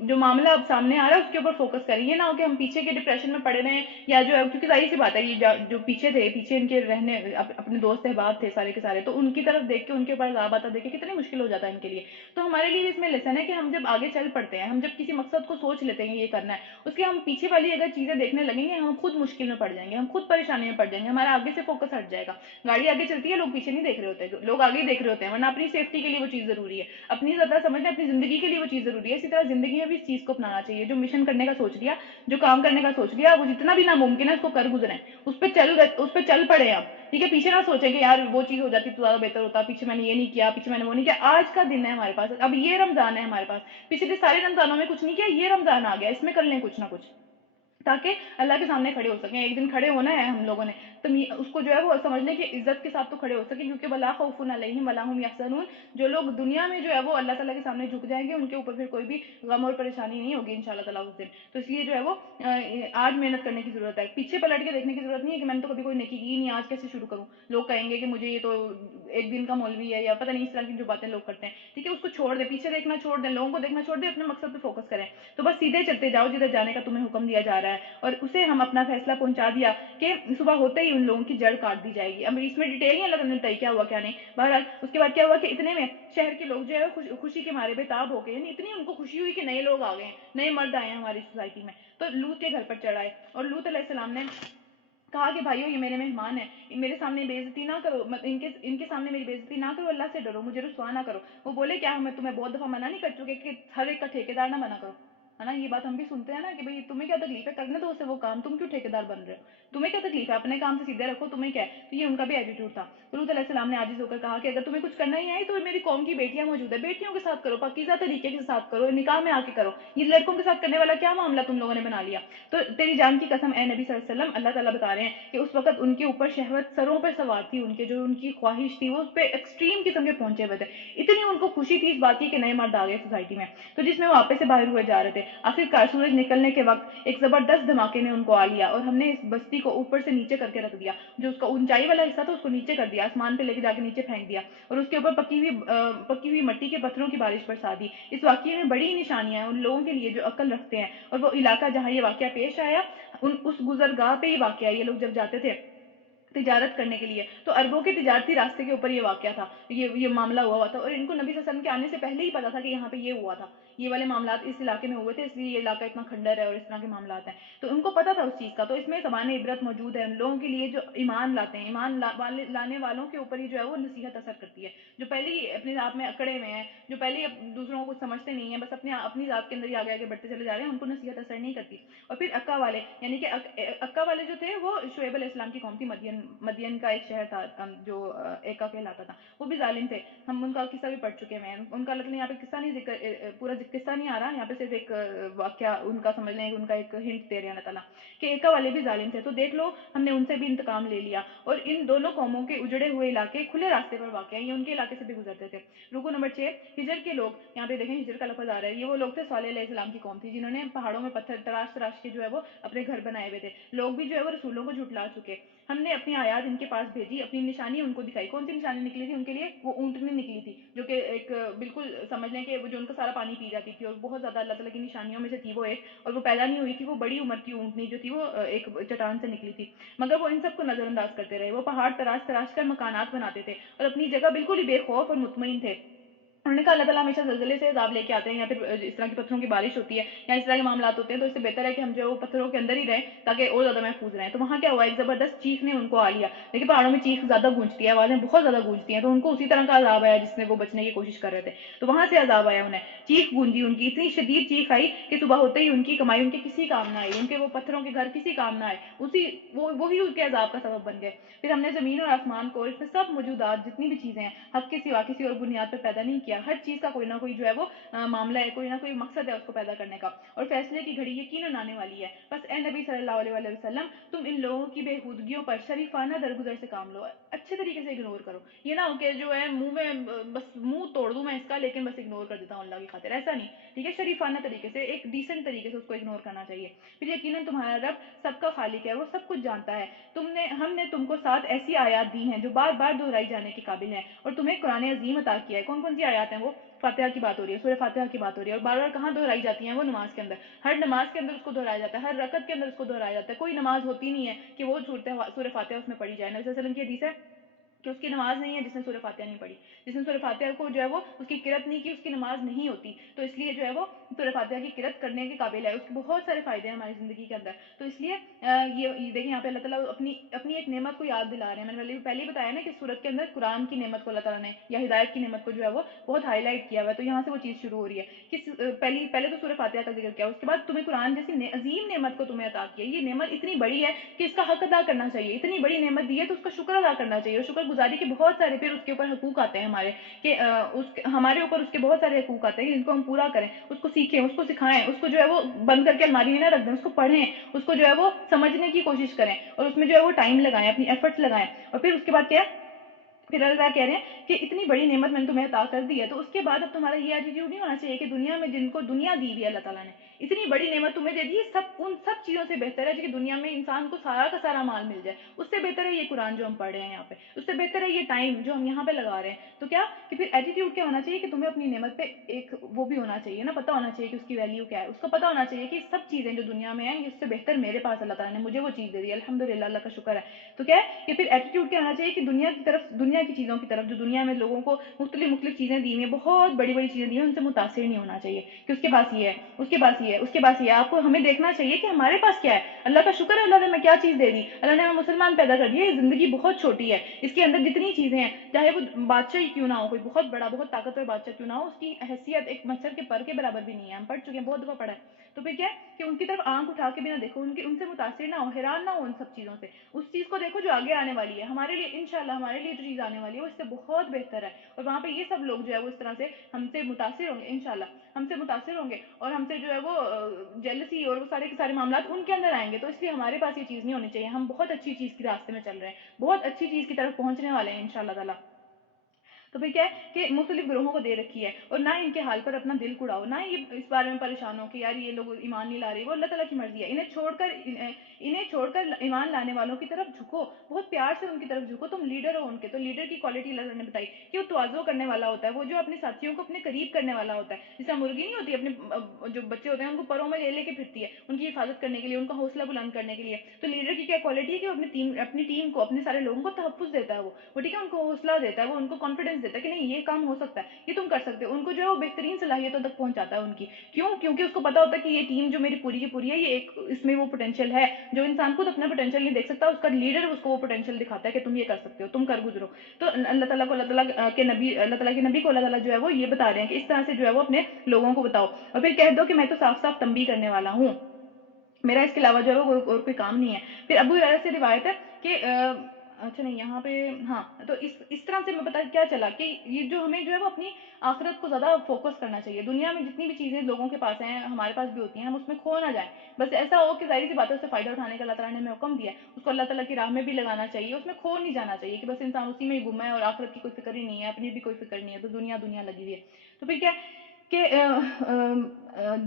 جو معاملہ اب سامنے آ رہا ہے اس کے اوپر فوکس کریں. یہ نہ ہو کہ ہم پیچھے کے ڈپریشن میں پڑے رہیں, یا جو ہے کیونکہ ظاہر سی بات ہے یہ جو پیچھے ان کے رہنے اپنے دوست احباب تھے سارے کے سارے, تو ان کی طرف دیکھ کے ان کے اوپر عذاب آتا دیکھ کے کتنی مشکل ہو جاتا ہے ان کے لیے. تو ہمارے لیے بھی اس میں لیسن ہے کہ ہم جب آگے چل پڑتے ہیں, ہم جب کسی مقصد کو سوچ لیتے ہیں یہ کرنا ہے, اس کے ہم پیچھے والی اگر چیزیں دیکھنے لگیں گے ہم خود مشکل میں پڑ جائیں گے, ہم خود پریشانی میں پڑ جائیں گے, ہمارا آگے سے فوکس ہٹ جائے گا. گاڑی آگے چلتی ہے, لوگ پیچھے نہیں دیکھ رہے ہوتے, لوگ آگے ہی دیکھ رہے ہوتے ہیں, ورنہ اپنی سیفٹی کے لیے وہ چیز ضروری ہے, اپنی زیادہ سمجھنا, اپنی زندگی کے لیے وہ چیز ضروری ہے. اسی طرح زندگی میں بھی اس چیز کو اپنانا چاہیے. جو مشن کرنے کا سوچ لیا, جو کام کرنے کا سوچ لیا, وہ جتنا بھی ناممکن ہے اس کو کر گزریں, اس پہ چل پڑے آپ, ٹھیک ہے. پیچھے نہ سوچیں کہ یار وہ چیز ہو جاتی تو زیادہ بہتر ہوتا, پیچھے میں نے یہ نہیں کیا, پیچھے میں نے وہ نہیں کیا. آج کا دن ہے ہمارے پاس, اب یہ رمضان ہے ہمارے پاس, پچھلے سارے رمضانوں میں کچھ نہیں کیا, یہ رمضان آ گیا, اس میں کر لیں کچھ نہ کچھ تاکہ اللہ کے سامنے کھڑے ہو سکیں. ایک دن کھڑے ہونا ہے ہم لوگوں نے, تو اس کو جو ہے وہ سمجھ لیں کہ عزت کے ساتھ تو کھڑے ہو سکے، کیونکہ ولا خوف علیہم ولا هم یحزنون، جو لوگ دنیا میں جو ہے وہ اللہ تعالیٰ کے سامنے جھک جائیں گے ان کے اوپر پھر کوئی بھی غم اور پریشانی نہیں ہوگی انشاءاللہ تعالیٰ اس دن. تو اس لیے جو ہے وہ آج محنت کرنے کی ضرورت ہے. پیچھے پلٹ کے دیکھنے کی ضرورت نہیں ہے کہ میں نے تو کبھی کوئی نیکی کی نہیں، آج کیسے شروع کروں. لوگ کہیں گے کہ مجھے یہ تو ایک دن کا مولوی ہے یا پتہ نہیں اس طرح کی جو باتیں لوگ کرتے ہیں. ٹھیک ہے، اس کو چھوڑ دیں، پیچھے دیکھنا چھوڑ دیں، لوگوں کو دیکھنا چھوڑ دیں، اپنے مقصد پہ فوکس کریں. تو بس سیدھے چلتے جاؤ جدھر جانے کا تمہیں حکم دیا جا رہا ہے. اور اسے ہم اپنا فیصلہ پہنچا دیا کہ صبح ہوتے ہی ان لوگوں کی جڑ کاٹ دی جائے گی. اب اس میں ڈیٹیل نہیں اللہ تعالیٰ نے بتائی کیا ہوا کیا نہیں. بہرحال اس کے بعد کیا ہوا کہ اتنے میں شہر کے لوگ جو ہے خوشی کے مارے بےتاب ہو گئے، یعنی اتنی ان کو خوشی ہوئی کہ نئے لوگ آ گئے ہیں، نئے مرد آئے ہیں ہماری سوسائٹی میں. تو لوط کے گھر پر چڑھائے اور لوط علیہ السلام نے کہا کہ بھائیو یہ میرے مہمان ہیں، میرے سامنے بے عزتی نہ کرو، ان کے سامنے میری بے عزتی نہ کرو، اللہ سے ڈرو، مجھے رسوا نہ کرو. وہ بولے کیا ہمیں تمہیں بہت دفعہ منع نہیں کر چکے کہ ہر ایک کا ٹھیکیدار نہ بنا کرو، ہے نا. یہ بات ہم بھی سنتے ہیں نا کہ بھئی تمہیں کیا تکلیف ہے، کرنے تو اسے وہ کام، تم کیوں ٹھیکیدار بن رہے ہو، تمہیں کیا تکلیف ہے، اپنے کام سے سیدھے رکھو، تمہیں کیا ہے. تو یہ ان کا بھی ایٹیٹیوڈ تھا. تو لوط علیہ السلام نے عاجز ہو کر کہا کہ اگر تمہیں کچھ کرنا ہی ہے تو میری قوم کی بیٹیاں موجود ہیں، بیٹیوں کے ساتھ کرو، پاکیزہ طریقے کے ساتھ کرو، نکاح میں آ کے کرو، یہ لڑکوں کے ساتھ کرنے والا کیا معاملہ تم لوگوں نے بنا لیا. تو تیری جان کی قسم اے نبی صلی اللہ علیہ وسلم، اللہ تعالیٰ بتا رہے ہیں کہ اس وقت ان کے اوپر شہوت سروں پہ سوار تھی، ان کے جو ان کی خواہش تھی وہ اس پہ ایکسٹریم قسم کے پہنچے ہوئے تھے. اتنی ان کو خوشی تھی اس بات کی کہ نئے مرد آ گئے سوسائٹی میں. تو جس میں وہ آپے سے باہر ہوئے جا رہے تھے، آخرکار سورج نکلنے کے وقت ایک زبردست دھماکے نے ان کو آ لیا اور ہم نے اس بستی کو اوپر سے نیچے کر کے رکھ دیا. جو اس کا اونچائی والا حصہ تھا اس کو نیچے کر دیا، آسمان پہ لے کے جا کے نیچے پھینک دیا اور اس کے اوپر پکی ہوئی مٹی کے پتھروں کی بارش برسا دی. اس واقعے میں بڑی نشانیاں ہیں ان لوگوں کے لیے جو عقل رکھتے ہیں. اور وہ علاقہ جہاں یہ واقعہ پیش آیا اس گزرگاہ پہ یہ واقعہ، یہ لوگ جب جاتے تھے تجارت کرنے کے لیے تو عربوں کے تجارتی راستے کے اوپر یہ واقعہ تھا، یہ معاملہ ہوا تھا. اور ان کو نبی صلی اللہ علیہ وسلم کے آنے سے پہلے ہی پتا تھا کہ یہاں پہ یہ ہوا تھا، یہ والے معاملات اس علاقے میں ہوئے تھے، اس لیے یہ علاقہ اتنا کھنڈر ہے اور اس طرح کے معاملات ہیں. تو ان کو پتا تھا اس چیز کا. تو اس میں زبان عبرت موجود ہے ان لوگوں کے لیے جو ایمان لاتے ہیں، لانے والوں کے اوپر یہ جو ہے وہ نصیحت اثر کرتی ہے. جو پہلے ہی اپنے آپ میں اکڑے ہوئے ہیں، جو پہلے ہی دوسروں کو کچھ سمجھتے نہیں ہیں، بس اپنی ذات کے اندر ہی آگے آگے بڑھتے چلے جا رہے ہیں، ان کو نصیحت اثر نہیں کرتی. اور پھر اکا والے، یعنی کہ اکا والے جو تھے وہ شعیب علیہ السلام کی قوم تھی. مدین کا ایک شہر تھا جو ایکا کہلاتا تھا. وہ بھی ظالم تھے، ہم ان کا قصہ بھی پڑھ چکے ہیں. ان کا اللہ تعالیٰ یہاں پہ قصہ نہیں پورا قصہ نہیں آ رہا یہاں پہ، صرف ایک واقعہ ان کا سمجھ لیں، ان کا ایک ہنٹ دے رہے ہیں اللہ تعالیٰ کہ ایکا والے بھی ظالم تھے. تو دیکھ لو ہم نے ان سے بھی انتقام لے لیا. اور ان دونوں قوموں کے اجڑے ہوئے علاقے کھلے راستے پر واقع ہیں، یہ ان کے علاقے سے بھی گزرتے تھے. رکو نمبر 6، ہجر کے لوگ. یہاں پہ دیکھیں ہجر کا لفظ آ رہا ہے، یہ وہ لوگ تھے صالح علیہ السلام کی قوم تھی جنہوں نے پہاڑوں میں پتھر تراش تراش کے جو ہے وہ اپنے گھر بنائے ہوئے تھے. لوگ بھی جو ہے وہ رسولوں کو جھٹلا چکے. ہم نے اپنی آیات ان کے پاس بھیجی، اپنی نشانی ان کو دکھائی. کون سی نشانی نکلی تھی ان کے لیے؟ وہ اونٹنی نکلی تھی جو کہ ایک بالکل سمجھ لیں کہ جو ان کا سارا پانی پی جاتی تھی اور بہت زیادہ اللہ تعالیٰ کی نشانیوں میں سے تھی وہ ایک. اور وہ پیدا نہیں ہوئی تھی، وہ بڑی عمر کی اونٹنی جو تھی وہ ایک چٹان سے نکلی تھی. مگر وہ ان سب کو نظر انداز کرتے رہے. وہ پہاڑ تراش تراش کر مکانات بناتے تھے اور اپنی جگہ بالکل ہی بے خوف اور مطمئن تھے. انہوں نے کہا اللہ تعالیٰ ہمیشہ زلزلے سے عذاب لے کے آتے ہیں یا پھر اس طرح کی پتھروں کی بارش ہوتی ہے یا اس طرح کے معاملات ہوتے ہیں، تو اس سے بہتر ہے کہ ہم جو پتھروں کے اندر ہی رہیں تاکہ اور زیادہ محفوظ رہیں. تو وہاں کیا ہوا، ایک زبردست چیخ نے ان کو آ لیا. لیکن پہاڑوں میں چیخ زیادہ گونجتی ہے، آوازیں بہت زیادہ گونجتی ہیں، تو ان کو اسی طرح کا عذاب آیا جس میں وہ بچنے کی کوشش کر رہے تھے. تو وہاں سے عذاب آیا انہیں. چیخ گونجی ان کی، اتنی شدید چیخ آئی کہ صبح ہوتے ہی ان کی کمائی ان کے کسی کام نہ آئی، ان کے وہ پتھروں کے گھر کسی کام نہ آئے، وہی ان کے عذاب کا سبب بن گئے. پھر ہم نے زمین اور آسمان کو، اس میں سب موجودات جتنی بھی چیزیں ہیں، حق کے سوا کسی اور بنیاد پر پیدا نہیں کیا. ہر چیز کا کوئی نہ کوئی جو ہے وہ معاملہ ہے، کوئی نہ کوئی مقصد ہے اس کو پیدا کرنے کا، اور فیصلے کی گھڑی یقیناً آنے والی ہے. بس اے نبی صلی اللہ علیہ وآلہ وسلم، تم ان لوگوں کی بےہودگیوں پر شریفانہ درگزر سے کام لو، اچھے طریقے سے اگنور کرو. یہ نہ ہو کہ جو ہے منہ میں بس منہ توڑ دوں میں اس کا لیکن بس اگنور کر دیتا ہوں اللہ کی خاطر، ایسا نہیں. ٹھیک ہے، شریفانہ طریقے سے، ایک ڈیسنٹ طریقے سے اس کو اگنور کرنا چاہیے. پھر یقیناً تمہارا رب سب کا خالق ہے، وہ سب کچھ جانتا ہے. ہم نے تم کو 7 ایسی آیات دی ہیں جو بار بار دہرائی جانے کے قابل ہیں اور تمہیں قرآن عظیم عطا کیا ہے. کون کون سی آیات ہیں وہ؟ فاتحہ کی بات ہو رہی ہے، سورہ فاتحہ کی بات ہو رہی ہے. اور بار بار کہاں دہرائی جاتی ہیں وہ؟ نماز کے اندر. ہر نماز کے اندر اس کو دہرایا جاتا ہے، ہر رکعت کے اندر اس کو دہرایا جاتا ہے. کوئی نماز ہوتی نہیں ہے کہ وہ سورہ فاتحہ اس میں پڑھی جائے. نبی صلی اللہ علیہ وسلم کی حدیث ہے کہ اس کی نماز نہیں ہے جس نے سورہ فاتحہ نہیں پڑھی. جس نے سورہ فاتحہ کو جو ہے وہ اس کی قرأت نہیں کی، اس کی نماز نہیں ہوتی. تو اس لیے جو ہے وہ سورہ فاتحہ کی قرأت کرنے کے قابل ہے، اس کے بہت سارے فائدے ہیں ہماری زندگی کے اندر. تو اس لیے یہ دیکھیں یہاں پہ اللہ تعالیٰ اپنی ایک نعمت کو یاد دلا رہے ہیں. میں نے پہلے ہی بتایا نا کہ سورت کے اندر قرآن کی نعمت کو اللہ تعالیٰ نے یا ہدایت کی نعمت کو جو ہے وہ بہت ہائی لائٹ کیا ہوا ہے. تو یہاں سے وہ چیز شروع ہو رہی ہے کہ پہلے تو سورہ فاتحہ کا ذکر کیا، اس کے بعد تمہیں قرآن جیسی عظیم نعمت کو تمہیں عطا کیا. یہ نعمت اتنی بڑی ہے کہ اس کا حق ادا کرنا چاہیے. اتنی بڑی نعمت دی ہے تو اس کا شکر ادا کرنا چاہیے اور شکر گزاری کے بہت سارے پھر اس کے اوپر حقوق آتے ہیں ہمارے کہ ہمارے اوپر اس کے بہت سارے حقوق آتے ہیں جن کو ہم پورا کریں، اس کو سیکھیں، اس کو سکھائیں، اس کو جو ہے وہ بند کر کے الماری میں نہ رکھ دیں، اس کو پڑھیں، اس کو جو ہے وہ سمجھنے کی کوشش کریں اور اس میں جو ہے وہ ٹائم لگائیں، اپنی ایفرٹس لگائیں. اور پھر اس کے بعد کیا پھر اللہ تعالیٰ کہہ رہے ہیں کہ اتنی بڑی نعمت میں نے تمہیں عطا کر دی ہے تو اس کے بعد اب تمہارا یہ ایٹیٹیوڈ نہیں ہونا چاہیے کہ دنیا میں جن کو دنیا دی ہوئی ہے اللہ تعالیٰ نے اتنی بڑی نعمت تمہیں دے دی ہے، ان سب چیزوں سے بہتر ہے کہ دنیا میں انسان کو سارا کا سارا مال مل جائے، اس سے بہتر ہے یہ قرآن جو ہم پڑھ رہے ہیں یہاں پہ، اس سے بہتر ہے یہ ٹائم جو ہم یہاں پہ لگا رہے ہیں. تو کیا کہ پھر ایٹیٹیوڈ کیا ہونا چاہیے کہ تمہیں اپنی نعمت پہ ایک وہ بھی ہونا چاہیے نا، پتہ ہونا چاہیے کہ اس کی ویلیو کیا ہے، اس کو پتہ ہونا چاہیے کہ سب چیزیں جو دنیا میں ہیں اس سے بہتر میرے پاس اللہ تعالیٰ نے مجھے وہ چیز دے دی، الحمدللہ، اللہ کا شکر ہے. تو کیا ہے کہ پھر ایٹیٹیوڈ کیا ہونا چاہیے کہ دنیا کی طرف، دنیا کی چیزوں کی طرف، جو دنیا میں لوگوں کو مختلف چیزیں دی ہوئی ہیں، بہت بڑی بڑی چیزیں دی ہیں، ان سے متاثر نہیں ہونا چاہیے کہ اس کے پاس یہ ہے، اس کے پاس یہ ہے، اس کے پاس یہ ہے. آپ کو ہمیں دیکھنا چاہیے کہ ہمارے پاس کیا ہے. اللہ کا شکر ہے اللہ نے ہمیں کیا چیز دے دی، اللہ نے ہمیں مسلمان پیدا کر دیا. یہ زندگی بہت چھوٹی ہے، اس کے اندر جتنی چیزیں ہیں، چاہے وہ بادشاہ ہی کیوں نہ ہو، کوئی بہت بڑا بہت طاقتور بادشاہ کیوں نہ ہو، اس کی حیثیت ایک مچھر کے پر کے برابر بھی نہیں ہے. ہم پڑھ چکے ہیں، بہت دفعہ پڑھا ہے. تو پھر کیا ہے کہ ان کی طرف آنکھ اٹھا کے بھی نہ دیکھو، ان سے متاثر نہ ہو، حیران نہ ہو ان سب چیزوں سے. اس چیز کو دیکھو جو آگے آنے والی ہے ہمارے لیے، انشاءاللہ ہمارے لیے جو چیز آنے والی ہے وہ اس سے بہت بہتر ہے. اور وہاں پہ یہ سب لوگ جو ہے وہ اس طرح سے ہم سے متاثر ہوں گے، انشاءاللہ ہم سے متاثر ہوں گے اور ہم سے جو ہے وہ جیلسی اور وہ سارے کے سارے معاملات ان کے اندر آئیں گے. تو اس لیے ہمارے پاس یہ چیز نہیں ہونی چاہیے. ہم بہت اچھی چیز کے راستے میں چل رہے ہیں، بہت اچھی چیز کی طرف پہنچنے والے ہیں انشاءاللہ تعالی. تو پھر کیا ہے کہ مختلف گروہوں کو دے رکھی ہے اور نہ ان کے حال پر اپنا دل کڑاؤ، نہ یہ اس بارے میں پریشان ہو کہ یار یہ لوگ ایمان نہیں لا رہے، وہ اللہ تعالیٰ کی مرضی ہے. انہیں چھوڑ کر ایمان لانے والوں کی طرف جھکو، بہت پیار سے ان کی طرف جھکو. تم لیڈر ہو ان کے، تو لیڈر کی کوالٹی اللہ تعالیٰ نے بتائی کہ وہ تواضع کرنے والا ہوتا ہے، وہ جو اپنے ساتھیوں کو اپنے قریب کرنے والا ہوتا ہے. جس طرح مرغی نہیں ہوتی، اپنے جو بچے ہوتے ہیں ان کو پروں میں لے کے پھرتی ہے ان کی حفاظت کرنے کے لیے، ان کا حوصلہ بلند کرنے کے لیے. تو لیڈر کی کیا کوالٹی ہے کہ وہ اپنی ٹیم کو، اپنے سارے لوگوں کو تحفظ دیتا ہے. وہ ٹھیک ہے، ان کو حوصلہ دیتا ہے، وہ ان کو کانفیڈنس دیتا ہے کہ نہیں یہ کام ہو سکتا ہے، یہ تم کر سکتے ہو. ان کو جو ہے وہ بہترین صلاحیتوں تک پہنچاتا ہے ان کی. کیونکہ اس کو پتا ہوتا ہے کہ یہ ٹیم جو میری پوری کی پوری ہے، یہ ایک اس میں وہ پوٹینشیل ہے جو انسان خود اپنا پوٹینشیل نہیں دیکھ سکتا، اس کا لیڈر اس کو وہ پوٹینشیل دکھاتا ہے کہ تم یہ کر سکتے ہو، تم کر گزرو. تو اللہ تعالیٰ کے نبی کو اللہ تعالیٰ جو ہے وہ یہ بتا رہے ہیں کہ اس طرح سے جو ہے وہ اپنے لوگوں کو بتاؤ اور پھر کہہ دو کہ میں تو صاف صاف تنبیہ کرنے والا ہوں، میرا اس کے علاوہ جو ہے وہ اور کوئی کام نہیں ہے. پھر ابو ہریرہ سے روایت ہے کہ اچھا نہیں یہاں پہ ہاں، تو اس طرح سے میں پتا کیا چلا کہ یہ جو ہمیں جو ہے وہ اپنی آخرت کو زیادہ فوکس کرنا چاہیے. دنیا میں جتنی بھی چیزیں لوگوں کے پاس ہیں، ہمارے پاس بھی ہوتی ہیں، ہم اس میں کھو نہ جائیں. بس ایسا ہو کہ ظاہری سی باتوں سے فائدہ اٹھانے کا اللہ تعالیٰ نے ہمیں حکم دیا ہے، اس کو اللہ تعالیٰ کی راہ میں بھی لگانا چاہیے، اس میں کھو نہیں جانا چاہیے کہ بس انسان اسی میں ہی گم ہے اور آخرت کی کوئی فکر ہی نہیں ہے، اپنی بھی کوئی فکر نہیں ہے، بس دنیا دنیا لگی ہوئی ہے. تو پھر کیا کہ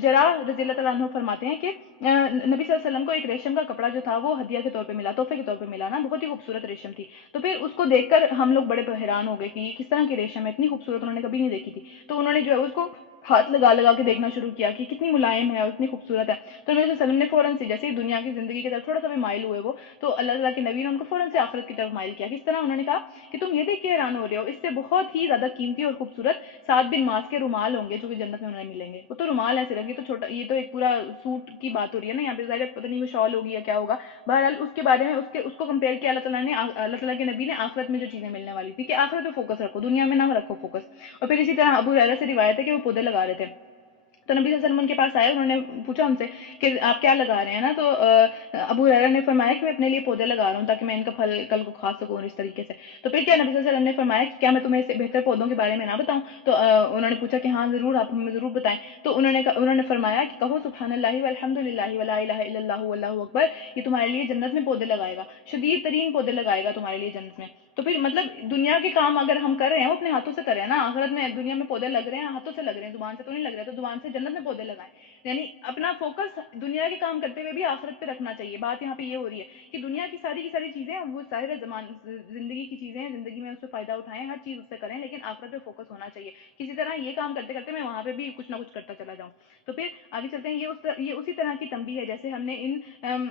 جرا رضی اللہ تعالیٰ عنہ فرماتے ہیں کہ نبی صلی اللہ علیہ وسلم کو ایک ریشم کا کپڑا جو تھا وہ ہدیہ کے طور پہ ملا، تحفے کے طور پہ ملا نا، بہت ہی خوبصورت ریشم تھی. تو پھر اس کو دیکھ کر ہم لوگ بڑے حیران ہو گئے کہ یہ کس طرح کی ریشم ہے، اتنی خوبصورت انہوں نے کبھی نہیں دیکھی تھی. تو انہوں نے جو ہے اس کو ہاتھ لگا کے دیکھنا شروع کیا کہ کتنی ملائم ہے اور اتنی خوبصورت ہے. تو نبی صلی اللہ علیہ وسلم نے فوراً سے جیسے ہی دنیا کی زندگی کی طرف تھوڑا سا بھی مائل ہوئے وہ، تو اللہ تعالیٰ کے نبی نے ان کو فوراً سے آخرت کی طرف مائل کیا. کس طرح؟ انہوں نے کہا کہ تم یہ دیکھ کے حیران ہو رہے ہو، اس سے بہت ہی زیادہ قیمتی اور خوبصورت 7 بن ماس کے رومال ہوں گے جو کہ جنت میں انہیں ملیں گے. وہ تو رومال ہے صرف، یہ تو چھوٹا، یہ تو ایک پورا سوٹ کی بات ہو رہی ہے نا یہاں پہ، ظاہر پتہ نہیں وہ شال ہوگی یا کیا ہوگا. بہرحال اس کے بارے میں اس کو کمپیئر کیا اللہ تعالیٰ کے نبی نے آخرت میں جو چیزیں ملنے والی تھی کہ آخرت پہ فوکس رکھو، دنیا میں نہ رکھو فوکس. اور پھر اسی طرح ابو ہریرہ سے روایت ہے کہ وہ پودے لگا رہے تھے. تو نبی صلی اللہ علیہ وسلم ان کے پاس آئے، انہوں نے پوچھا ان سے کہ آپ کیا لگا رہے ہیں نا. تو ابو ہریرہ نے فرمایا کہ میں اپنے لیے پودے لگا رہا ہوں تاکہ میں ان کا پھل کل کو کھا سکوں اس طریقے سے. تو پھر کیا نبی صلی اللہ علیہ وسلم نے فرمایا کہ کیا میں تمہیں اس سے بہتر پودوں کے بارے میں نہ بتاؤں. تو انہوں نے پوچھا کہ ہاں ضرور، آپ ہمیں ضرور بتائیں. تو انہوں نے فرمایا کہ کہو سبحان اللہ والحمد للہ ولا الہ الا اللہ واللہ اکبر، یہ تمہارے لیے جنت میں پودے لگائے گا، شدید ترین پودے لگائے گا تمہارے لیے جنت میں. تو پھر مطلب دنیا کے کام اگر ہم کر رہے ہیں وہ اپنے ہاتھوں سے کر رہے ہیں نا. آخرت میں دنیا میں پودے لگ رہے ہیں، ہاتھوں سے لگ رہے ہیں، زبان سے تو نہیں لگ رہے. تو زبان سے جنت میں پودے لگائیں، یعنی اپنا فوکس دنیا کے کام کرتے ہوئے بھی آخرت پہ رکھنا چاہیے. بات یہاں پہ یہ ہو رہی ہے کہ دنیا کی ساری چیزیں وہ ظاہر زندگی کی چیزیں ہیں، زندگی میں اس سے فائدہ اٹھائیں، ہر چیز اس سے کریں، لیکن آخرت پہ فوکس ہونا چاہیے. کسی طرح یہ کام کرتے کرتے میں وہاں پہ بھی کچھ نہ کچھ کرتا چلا جاؤں. تو پھر آگے چلتے ہیں. یہ اسی طرح کی تنبیہ ہے جیسے ہم نے ان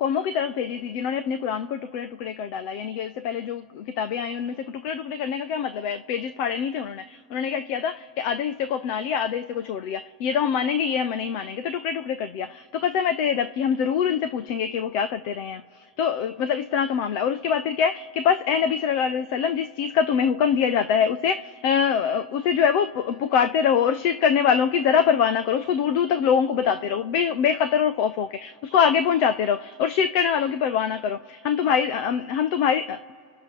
قوموں کی طرف بھیجی تھی جنہوں نے اپنے قرآن کو ٹکڑے ٹکڑے کر ڈالا. یعنی کہ اس سے پہلے جو کتابیں آئیں ان میں سے ٹکڑے ٹکڑے کرنے کا کیا مطلب ہے؟ پیجز پھاڑے نہیں تھے انہوں نے کیا کیا تھا کہ آدھے حصے کو اپنا لیا، آدھے حصے کو چھوڑ دیا. یہ تو ہم مانیں گے، یہ ہم نہیں مانیں گے، تو ٹکڑے ٹکڑے کر دیا. تو قسم ہے تیرے رب کی، ہم ضرور ان سے پوچھیں گے کہ وہ کیا کرتے رہے ہیں. تو مطلب اس طرح کا معاملہ. اور اس کے بعد پھر کیا ہے کہ بس اے نبی صلی اللہ علیہ وسلم، جس چیز کا تمہیں حکم دیا جاتا ہے اسے جو ہے وہ پکارتے رہو اور شرک کرنے والوں کی ذرا پرواہ نہ کرو. اس کو دور دور تک لوگوں کو بتاتے رہو، بے خطر اور خوف ہو کے اس کو آگے پہنچاتے رہو اور شرک کرنے والوں کی پرواہ نہ کرو. ہم تمہاری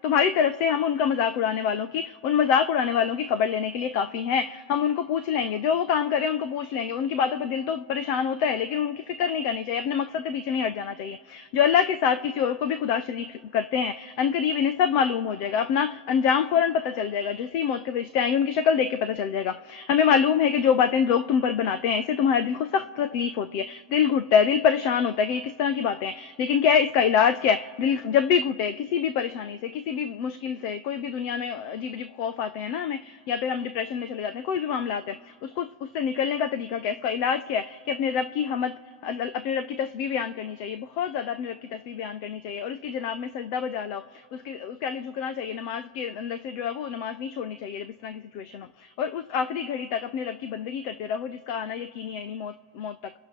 تمہاری طرف سے ہم ان کا مذاق اڑانے والوں کی ان مذاق اڑانے والوں کی خبر لینے کے لیے کافی ہیں. ہم ان کو پوچھ لیں گے, جو وہ کام کریں ان کو پوچھ لیں گے, ان کی باتوں پہ دل تو پریشان ہوتا ہے لیکن ان کی فکر نہیں کرنی چاہیے, اپنے مقصد سے پیچھے نہیں ہٹ جانا چاہیے. جو اللہ کے ساتھ کسی اور کو بھی خدا شریک کرتے ہیں عنقریب انہیں سب معلوم ہو جائے گا, اپنا انجام فوراً پتہ چل جائے گا, جیسے ہی موت کے فرشتے آئیں گے ان کی شکل دیکھ کے پتہ چل جائے گا. ہمیں معلوم ہے کہ جو باتیں لوگ تم پر بناتے ہیں اس سے تمہارے دل کو سخت تکلیف ہوتی ہے, دل گھٹتا ہے, دل پریشان ہوتا ہے کہ یہ کس طرح کی باتیں ہیں, لیکن کیا ہے اس کا علاج کیا ہے؟ دل جب بھی گھٹے, کسی بھی پریشانی سے, کسی بھی مشکل سے, کوئی بھی دنیا میں عجیب عجیب خوف آتے ہیں نا ہمیں, یا پھر ہم ڈپریشن میں چلے جاتے ہیں, کوئی بھی معاملہ آتے ہیں, اس سے نکلنے کا طریقہ کیا ہے, اس کا علاج کیا ہے کہ اپنے رب کی حمد, اپنے رب کی تسبیح بیان کرنی چاہیے, بہت زیادہ اپنے رب کی تسبیح بیان کرنی چاہیے, اور اس کی جناب میں سجدہ بجا لاؤ, اس کے آگے جھکنا چاہیے, نماز کے اندر سے جو ہے وہ نماز نہیں چھوڑنی چاہیے جب اس طرح کی سچویشن ہو, اور اس آخری گھڑی تک اپنے رب کی بندگی کرتے رہو جس کا آنا یقینی ہے, یعنی موت تک.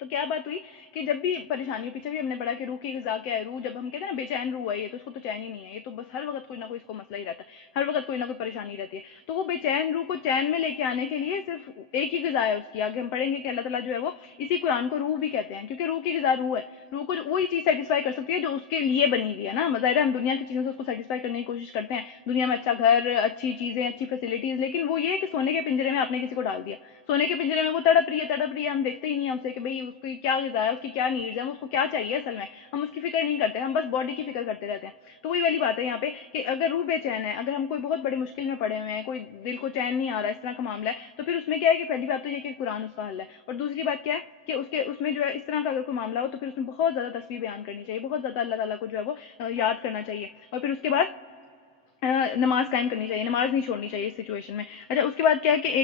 تو کیا بات ہوئی کہ جب بھی پریشانی ہو, پیچھے بھی ہم نے پڑھا کہ روح کی غذا کیا ہے, روح جب ہم کہتے ہیں نا بے چین روح ہے یہ, تو اس کو تو چین ہی نہیں ہے, یہ تو بس ہر وقت کوئی نہ کوئی اس کو مسئلہ ہی رہتا ہے, ہر وقت کوئی نہ کوئی پریشانی رہتی ہے. تو وہ بے چین روح کو چین میں لے کے آنے کے لیے صرف ایک ہی غذا ہے اس کی, آگے ہم پڑھیں گے کہ اللہ تعالیٰ جو ہے وہ اسی قرآن کو روح بھی کہتے ہیں, کیونکہ روح کی غذا روح ہے, روح کو وہی چیز سیٹسفائی کر سکتی ہے جو اس کے لیے بنی ہوئی ہے نا. ظاہر ہے ہم دنیا کی چیزوں سے اس کو سیٹسفائی کرنے کی کوشش کرتے ہیں, دنیا میں اچھا گھر, اچھی چیزیں, اچھی فیسلٹیز, لیکن وہ یہ ہے کہ سونے کے پنجرے میں آپ نے کسی کو ڈال دیا, سونے کے پنجرے میں وہ تڑپ رہی ہے, ہم دیکھتے ہی نہیں ہیں اسے کہ بھئی اس کی کیا غذا ہے, اس کی کیا نیڈز ہیں, اس کو کیا چاہیے اصل میں, ہم اس کی فکر نہیں کرتے, ہم بس باڈی کی فکر کرتے رہتے ہیں. تو وہی والی بات ہے یہاں پہ کہ اگر روح بے چین ہے, اگر ہم کوئی بہت بڑی مشکل میں پڑے ہوئے ہیں, کوئی دل کو چین نہیں آ رہا, اس طرح کا معاملہ ہے, تو پھر اس میں کیا ہے کہ پہلی بات تو یہ کہ قرآن اس کا حل ہے, اور دوسری بات کیا ہے کہ اس میں جو ہے اس طرح کا اگر کوئی معاملہ ہو تو پھر اس میں بہت زیادہ تسبیح بیان کرنی چاہیے, بہت زیادہ اللہ تعالیٰ کو جو ہے وہ یاد کرنا چاہیے, اور پھر اس کے بعد نماز قائم کرنی چاہیے, نماز نہیں چھوڑنی چاہیے اس سچویشن میں. اچھا اس کے بعد کیا ہے کہ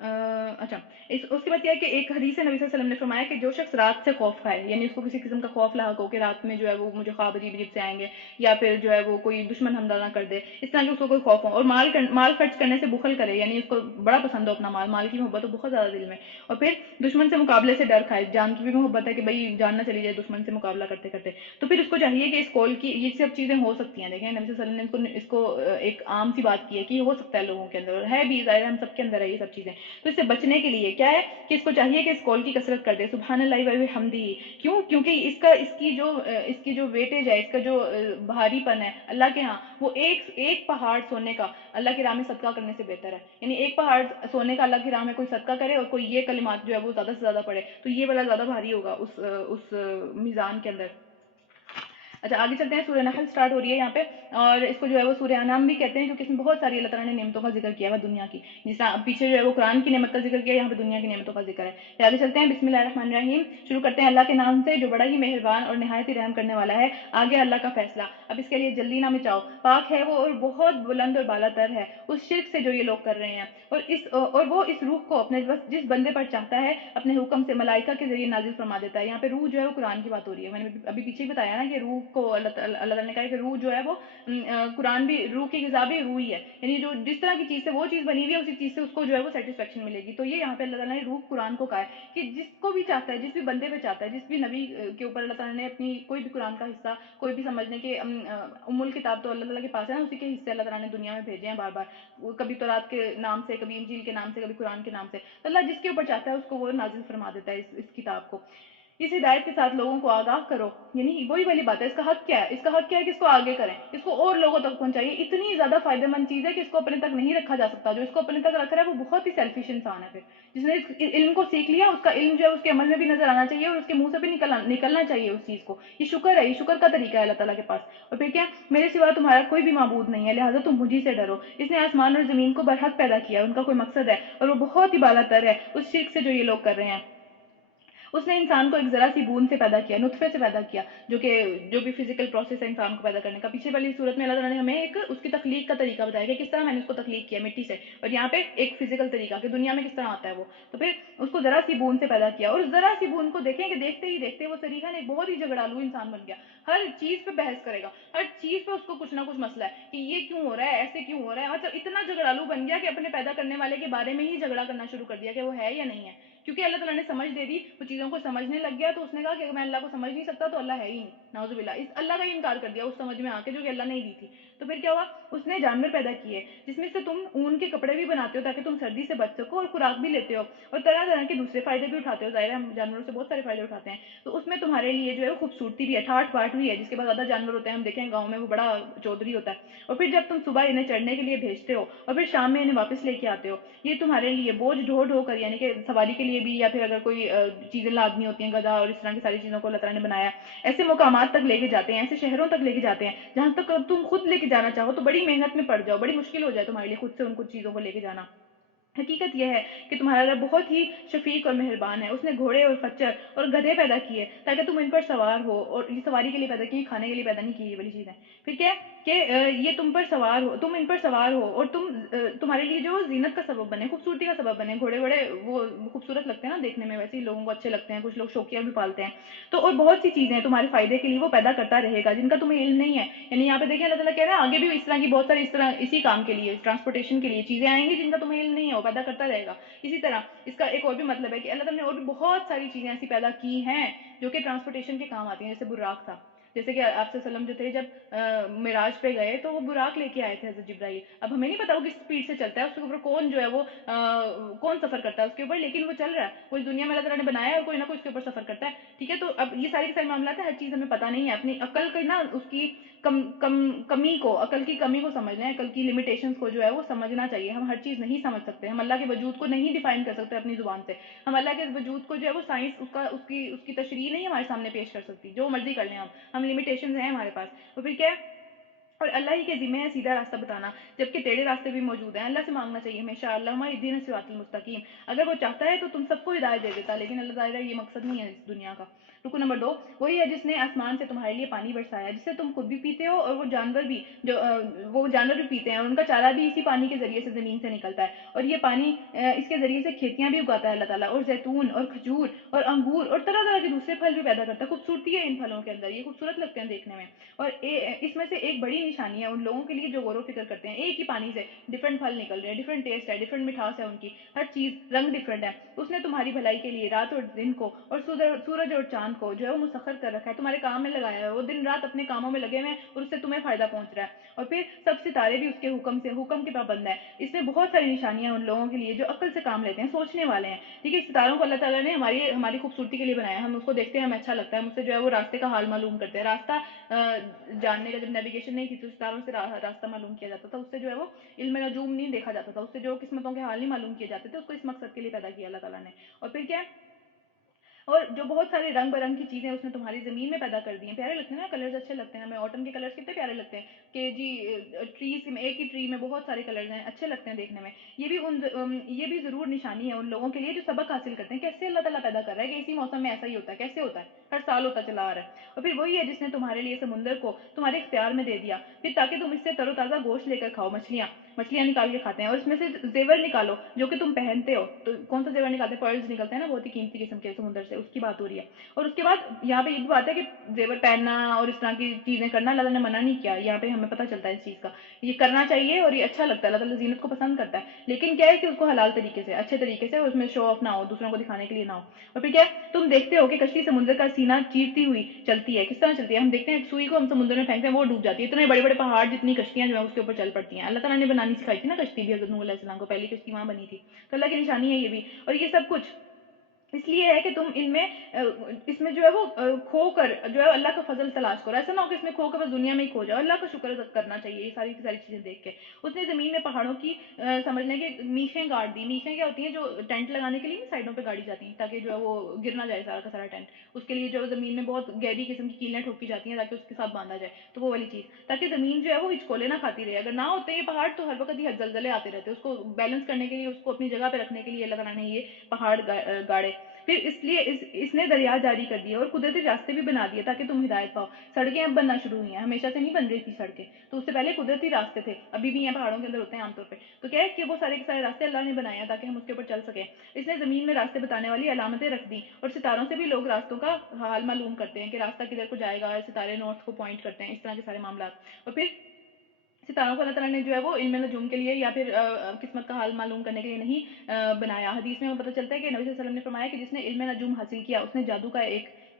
اچھا اس کے بعد کیا ہے کہ ایک حدیث نبی صلی اللہ علیہ وسلم نے فرمایا کہ جو شخص رات سے خوف کھائے, یعنی اس کو کسی قسم کا خوف لاحق ہو کہ رات میں جو ہے وہ مجھے خواب عجیب عجیب سے آئیں گے, یا پھر جو ہے وہ کوئی دشمن حملہ نہ کر دے, اس طرح کے اس کو کوئی خوف ہو, اور مال خرچ کرنے سے بخل کرے, یعنی اس کو بڑا پسند ہو اپنا مال کی محبت ہو بہت زیادہ دل میں, اور پھر دشمن سے مقابلے سے ڈر کھائے, جان کی بھی محبت ہے کہ بھئی جان نہ چلی جائے دشمن سے مقابلہ کرتے کرتے, تو پھر اس کو چاہیے کہ اس کول کی یہ سب چیزیں ہو سکتی ہیں. دیکھیں نبی صلی اللہ علیہ وسلم نے اس کو ایک عام سی بات کی ہے کہ ہو سکتا ہے لوگوں کے اندر, اور ہے بھی ظاہر ہم سب کے اندر ہے یہ سب چیزیں. تو اس سے بچنے کے لیے کیا ہے کہ اس کو چاہیے کہ اس کول کی کثرت کر دے, سبحان اللہ و بحمدہ. کیوں؟ کیونکہ اس کی جو ویٹیج ہے, اس کا جو بھاری پن ہے اللہ کے ہاں, وہ ایک پہاڑ سونے کا اللہ کی راہ میں صدقہ کرنے سے بہتر ہے. یعنی ایک پہاڑ سونے کا اللہ کی راہ میں کوئی صدقہ کرے اور کوئی یہ کلمات جو ہے وہ زیادہ سے زیادہ پڑھے, تو یہ والا زیادہ بھاری ہوگا اس میزان کے اندر. اچھا آگے چلتے ہیں, سورہ نحل سٹارٹ ہو رہی ہے یہاں پہ, اور اس کو جو ہے وہ سورہ انعام بھی کہتے ہیں کیونکہ اس میں بہت ساری اللہ تعالیٰ نے نعمتوں کا ذکر کیا ہے دنیا کی, جس طرح پیچھے جو ہے وہ قرآن کی نعمت کا ذکر کیا, یہاں پہ دنیا کی نعمتوں کا ذکر ہے. پھر آگے چلتے ہیں, بسم اللہ الرحمن الرحیم, شروع کرتے ہیں اللہ کے نام سے جو بڑا ہی مہربان اور نہایت ہی رحم کرنے والا ہے. آگے اللہ کا فیصلہ, اب اس کے لیے جلدی نہ مچاؤ, پاک ہے وہ اور بہت بلند اور بالا تر ہے اس شرک سے جو یہ لوگ کر رہے ہیں, اور وہ اس روح کو اپنے جس بندے پر چاہتا ہے اپنے حکم سے ملائکہ کے ذریعے نازل فرما دیتا ہے. یہاں پہ روح جو ہے وہ قرآن کی بات ہو رہی ہے, میں نے ابھی پیچھے ہی بتایا نا کہ روح کو اللہ تعالیٰ نے کہا کہ روح جو ہے وہ قرآن بھی, روح کی غذا بھی روح ہی ہے, یعنی جو جس طرح کی چیز سے وہ چیز بنی ہوئی ہے اسی چیز سے اس کو جو ہے وہ سیٹسفیکشن ملے گی. تو یہ یہاں پہ اللہ تعالیٰ نے روح قرآن کو کہا ہے کہ جس کو بھی چاہتا ہے, جس بھی بندے پہ چاہتا ہے, جس بھی نبی کے اوپر اللہ تعالیٰ نے اپنی کوئی بھی قرآن کا حصہ, کوئی بھی سمجھنے کے الکتاب تو اللہ تعالیٰ کے پاس ہے نا, اسی کے حصے اللہ تعالیٰ نے دنیا میں بھیجے ہیں بار بار, کبھی تورات کے نام سے, کبھی انجیل کے نام سے, کبھی قرآن کے نام سے. تو اللہ جس کے اوپر چاہتا ہے اس کو وہ نازل فرما دیتا ہے اس کتاب کو. اس ہدایت کے ساتھ لوگوں کو آگاہ کرو, یعنی وہی والی بات ہے, اس کا حق کیا ہے, اس کا حق کیا ہے کہ اس کو آگے کریں, اس کو اور لوگوں تک پہنچائیے. اتنی زیادہ فائدہ مند چیز ہے کہ اس کو اپنے تک نہیں رکھا جا سکتا, جو اس کو اپنے تک رکھ رہا ہے وہ بہت ہی سیلفش انسان ہے. پھر جس نے اس علم کو سیکھ لیا, اس کا علم جو ہے اس کے عمل میں بھی نظر آنا چاہیے, اور اس کے منہ سے بھی نکلنا چاہیے اس چیز کو. یہ شکر ہے, یہ شکر کا طریقہ ہے اللہ تعالیٰ کے پاس. اور پھر کیا, میرے سوا تمہارا کوئی بھی معبود نہیں ہے, لہٰذا تم مجھے سے ڈرو. اس نے آسمان اور زمین کو برحق پیدا کیا, ان کا کوئی مقصد ہے, اور وہ بہت ہی بالا تر ہے اس شرک سے جو یہ لوگ کر رہے ہیں. اس نے انسان کو ایک ذرا سی بوند سے پیدا کیا, نطفے سے پیدا کیا, جو بھی فزیکل پروسیس ہے انسان کو پیدا کرنے کا. پیچھے والی صورت میں اللہ تعالیٰ نے ہمیں ایک اس کی تخلیق کا طریقہ بتایا کہ کس طرح میں نے اس کو تخلیق کیا مٹی سے, اور یہاں پہ ایک فزیکل طریقہ کہ دنیا میں کس طرح آتا ہے وہ. تو پھر اس کو ذرا سی بوند سے پیدا کیا, اور ذرا سی بوند کو دیکھیں کہ دیکھتے ہی دیکھتے وہ صریحا ایک بہت ہی جھگڑالو انسان بن گیا. ہر چیز پہ بحث کرے گا, ہر چیز پہ اس کو کچھ نہ کچھ مسئلہ ہے کہ یہ کیوں ہو رہا ہے, ایسے کیوں ہو رہا ہے. مطلب اتنا جھگڑالو بن گیا کہ اپنے پیدا کرنے والے کے بارے میں ہی جھگڑا کرنا شروع کر دیا کہ وہ ہے یا نہیں ہے. کیونکہ اللہ تعالیٰ نے سمجھ دے دی, وہ چیزوں کو سمجھنے لگ گیا, تو اس نے کہا کہ اگر میں اللہ کو سمجھ نہیں سکتا تو اللہ ہے ہی نہیں, نعوذ باللہ, اس اللہ کا ہی انکار کر دیا اس سمجھ میں آ کے جو کہ اللہ نے ہی دی تھی. تو تو پھر کیا ہوا، اس نے جانور پیدا کیے جس میں سے تم اون کے کپڑے بھی بناتے ہو تاکہ تم سردی سے بچ سکو، اور خوراک بھی لیتے ہو، اور طرح طرح کے دوسرے فائدے بھی اٹھاتے ہو، ظاہر ہے ہم جانوروں سے بہت سارے فائدے اٹھاتے ہیں، تو اس میں تمہارے لیے جو ہے وہ خوبصورتی بھی ہے، ٹھاٹ باٹ بھی ہے، جس کے بعد زیادہ جانور ہوتے ہیں، ہم دیکھیں گاؤں میں وہ بڑا چودھری ہوتا ہے، اور پھر جب تم صبح انہیں چڑھنے کے لیے بھیجتے ہو اور پھر شام میں انہیں واپس لے کے آتے ہو، یہ تمہارے لیے بوجھ ڈھو ڈھو کر، یعنی کہ سواری کے لیے بھی، یا پھر اگر کوئی چیزیں لادنی ہوتی ہیں، گدھا اور اس طرح کی ساری چیزوں کو اللہ تعالیٰ نے بنایا، ایسے مقامات تک لے کے جاتے ہیں، ایسے شہروں تک لے کے جاتے ہیں جہاں تک تم خود لے کے جانا چاہو تو بڑی محنت میں پڑ جاؤ، بڑی مشکل ہو جائے تمہارے لیے خود سے ان کچھ چیزوں کو لے کے جانا۔ حقیقت یہ ہے کہ تمہارا رب بہت ہی شفیق اور مہربان ہے، اس نے گھوڑے اور خچر اور گدھے پیدا کیے تاکہ تم ان پر سوار ہو، اور یہ سواری کے لیے پیدا کیے، کھانے کے لیے پیدا نہیں کی، یہ والی چیز ہے۔ پھر کیا کہ یہ تم پر سوار ہو، تم ان پر سوار ہو، اور تمہارے لیے جو زینت کا سبب بنے، خوبصورتی کا سبب بنے، گھوڑے وڑے وہ خوبصورت لگتے ہیں نا دیکھنے میں، ویسے ہی لوگوں کو اچھے لگتے ہیں، کچھ لوگ شوقیہ بھی پالتے ہیں، تو اور بہت سی چیزیں ہیں تمہارے فائدے کے لیے وہ پیدا کرتا رہے گا جن کا تمہیں علم نہیں ہے، یعنی یہاں پہ دیکھیں اللہ تعالیٰ کہہ رہا ہے آگے بھی اس طرح کی بہت ساری اس طرح اسی کام کے لیے، ٹرانسپورٹیشن کے لیے چیزیں آئیں گی جن کا تمہیں علم نہیں ہے، وہ پیدا کرتا رہے گا۔ اسی طرح اس کا ایک اور بھی مطلب ہے کہ اللہ تعالیٰ نے اور بھی بہت ساری چیزیں ایسی پیدا کی ہیں جو کہ ٹرانسپورٹیشن کے کام آتی ہیں، جیسے براق تھا، جیسے کہ آپ صلی اللہ علیہ وسلم جو تھے جب معراج پہ گئے تو وہ براق لے کے آئے تھے حضرت جبرائیل، اب ہمیں نہیں پتا وہ کس سپیڈ سے چلتا ہے، اس کے اوپر کون جو ہے وہ کون سفر کرتا ہے اس کے اوپر، لیکن وہ چل رہا ہے، وہ اس دنیا میں اللہ تعالیٰ نے بنایا ہے اور کوئی نہ کوئی اس کے اوپر سفر کرتا ہے، ٹھیک ہے، تو اب یہ ساری کے سارے معاملات ہیں، ہر چیز ہمیں پتہ نہیں ہے، اپنی عقل کی نا اس کی کمی کو، عقل کی کمی کو سمجھ لیں، عقل کی لمیٹیشنز کو جو ہے وہ سمجھنا چاہیے، ہم ہر چیز نہیں سمجھ سکتے، ہم اللہ کے وجود کو نہیں ڈیفائن کر سکتے اپنی زبان سے، ہم اللہ کے وجود کو جو ہے وہ سائنس اس کی تشریح نہیں ہمارے سامنے پیش کر سکتی، جو مرضی کر لیں ہم لمیٹیشنز ہیں ہمارے پاس، اور پھر کیا ہے، اور اللہ ہی کے ذمہ ہے سیدھا راستہ بتانا، جبکہ ٹیڑھے راستے بھی موجود ہیں، اللہ سے مانگنا چاہیے ہمیشہ، اللہ ہماری دین صراط المستقیم، اگر وہ چاہتا ہے تو تم سب کو ہدایت دے دیتا، لیکن اللہ ظاہر ہے یہ مقصد نہیں ہے اس دنیا کا۔ رکو نمبر 2، وہی ہے جس نے آسمان سے تمہارے لیے پانی برسایا جسے تم خود بھی پیتے ہو اور وہ جانور بھی پیتے ہیں، اور ان کا چارہ بھی اسی پانی کے ذریعے سے زمین سے نکلتا ہے، اور یہ پانی اس کے ذریعے سے کھیتیاں بھی اگاتا ہے اللہ تعالیٰ، اور زیتون اور کھجور اور انگور اور طرح طرح کے دوسرے پھل بھی پیدا کرتا ہے، خوبصورتی ہے ان پھلوں کے اندر، یہ خوبصورت لگتے ہیں دیکھنے میں، اور اس میں سے ایک بڑی نشانی ہے ان لوگوں کے لیے جو غور و فکر کرتے ہیں، ایک ہی پانی سے ڈفرنٹ پھل نکل رہے ہیں، ڈفرنٹ ٹیسٹ ہے، ڈفرنٹ مٹھاس ہے ان کی، ہر چیز رنگ ڈفرنٹ ہے، اس نے تمہاری بھلائی کے لیے رات اور دن کو اور سورج اور چاند کو جو ہے وہ مسخر کر رکھا ہے، تمہارے کام میں لگایا ہے، وہ دن رات اپنے کاموں میں لگے ہوئے ہیں اور اس سے تمہیں فائدہ پہنچ رہا ہے، اور پھر سب ستارے بھی اس کے حکم کے پابند ہیں، اس میں بہت ساری نشانیاں ہیں ان لوگوں کے لیے جو عقل سے کام لیتے ہیں، سوچنے والے ہیں، ٹھیک ہے، ستاروں کو اللہ تعالیٰ نے ہماری خوبصورتی کے لیے بنایا ہے، ہم اس کو دیکھتے ہیں ہمیں اچھا لگتا ہے، ہم اس سے جو ہے وہ راستے کا حال معلوم کرتے ہیں، راستہ جاننے کا، جب نیویگیشن نہیں تھی تو ستاروں سے راستہ معلوم کیا جاتا تھا، اس سے جو ہے وہ علم نجوم نہیں دیکھا جاتا تھا، اس سے جو قسمتوں کے حال نہیں معلوم کیے جاتے تھے، اس کو اس مقصد کے لیے پیدا کیا اللہ تعالیٰ نے، اور پھر کیا ہے، اور جو بہت سارے رنگ برنگ کی چیزیں اس نے تمہاری زمین میں پیدا کر دی ہیں، پیارے لگتے ہیں نا کلرز، اچھے لگتے ہیں ہمیں، آٹم کے کلرز کتنے پیارے لگتے ہیں کہ جی ٹریز میں ایک ہی ٹری میں بہت سارے کلرز ہیں، اچھے لگتے ہیں دیکھنے میں، یہ بھی ضرور نشانی ہے ان لوگوں کے لیے جو سبق حاصل کرتے ہیں، کیسے اللہ تعالیٰ پیدا کر رہا ہے کہ اسی موسم میں ایسا ہی ہوتا ہے، کیسے ہوتا ہے، ہر سال ہوتا چلا آ رہا ہے، اور پھر وہی ہے جس نے تمہارے لیے سمندر کو تمہارے اختیار میں دے دیا، پھر تاکہ تم اس سے تر و تازہ گوشت لے کر کھاؤ، مچھلیاں نکال کے کھاتے ہیں، اور اس میں سے زیور نکالو جو کہ تم پہنتے ہو، تو کون سا زیور نکالتے ہیں، پرلز نکلتے ہیں نا بہت ہی قیمتی قسم کے سمندر سے، اس کی بات ہو رہی ہے، اور اس کے بعد یہاں پہ یہ بھی بات ہے کہ زیور پہننا اور اس طرح کی چیزیں کرنا اللہ تعالیٰ نے منع نہیں کیا، یہاں پہ ہمیں پتہ چلتا ہے اس چیز کا، یہ کرنا چاہیے اور یہ اچھا لگتا ہے، اللہ تعالیٰ زینت کو پسند کرتا ہے، لیکن کیا ہے کہ اس کو حلال طریقے سے، اچھے طریقے سے، اور اس میں شو آف نہ ہو، دوسروں کو دکھانے کے لیے نہ ہو، اور پھر کیا ہے، تم دیکھتے ہو کہ کشتی سمندر کا سینہ چیرتی ہوئی چلتی ہے، کس طرح چلتی ہے، ہم دیکھتے ہیں ایک سوئی کو ہم سمندر میں پھینکتے ہیں وہ ڈوب جاتی ہے، اتنے بڑے بڑے پہاڑ جتنی کشتیاں جو ہیں اس کے اوپر چل پڑتی ہیں، اللہ تعالیٰ نے بنانی سکھائی تھی نا کشتی بھی حضرت نوح علیہ السلام کو، پہلی کشتی وہاں بنی تھی، تو اللہ کی نشانی ہے یہ بھی، اور یہ سب کچھ اس لیے ہے کہ تم اس میں جو ہے وہ کھو کر جو ہے اللہ کا فضل تلاش کرو، ایسا نہ ہو کہ اس میں کھو کر بس دنیا میں ہی کھو جاؤ، اللہ کا شکر کرنا چاہیے یہ ساری کی ساری چیزیں دیکھ کے، اس نے زمین میں پہاڑوں کی سمجھ لیں کہ میخیں گاڑ دی، میخیں کیا ہوتی ہیں جو ٹینٹ لگانے کے لیے نا سائڈوں پہ گاڑی جاتی ہیں تاکہ جو ہے وہ گر نہ جائے سارا کا سارا ٹینٹ، اس کے لیے جو زمین میں بہت گہری قسم کی کیلیں ٹھوکی جاتی ہیں تاکہ اس کے ساتھ باندھا جائے، تو وہ والی چیز تاکہ زمین جو ہے وہ ہچکولے نہ کھاتی رہے، اگر نہ ہوتے یہ پہاڑ تو ہر وقت یہ زلزلے آتے رہتے، اس کو بیلنس کرنے کے لیے، اس کو اپنی جگہ پہ رکھنے کے لیے اللہ تعالیٰ نے یہ پہاڑ گاڑے، پھر اس لیے اس نے دریا جاری کر دیا اور قدرتی راستے بھی بنا دیے تاکہ تم ہدایت پاؤ، سڑکیں اب بننا شروع ہوئی ہیں، ہمیشہ سے نہیں بن رہی تھی سڑکیں، تو اس سے پہلے قدرتی راستے تھے، ابھی بھی ہیں پہاڑوں کے اندر ہوتے ہیں عام طور پہ، تو کیا ہے کہ وہ سارے کے سارے راستے اللہ نے بنائے ہیں تاکہ ہم اس کے اوپر چل سکیں، اس نے زمین میں راستے بتانے والی علامتیں رکھ دی، اور ستاروں سے بھی لوگ راستوں کا حال معلوم کرتے ہیں کہ راستہ کدھر کو جائے گا، ستارے نارتھ کو پوائنٹ کرتے ہیں، اس طرح کے سارے معاملات، اور پھر ستاروں کو اللہ تعالیٰ نے جو ہے وہ علم نجوم کے لیے یا پھر قسمت کا حال معلوم کرنے کے لیے نہیں بنایا، حدیث میں ہمیں پتہ چلتا ہے کہ نبی صلی اللہ علیہ وسلم نے فرمایا کہ جس نے علم نجوم حاصل کیا اس نے جادو کا ایک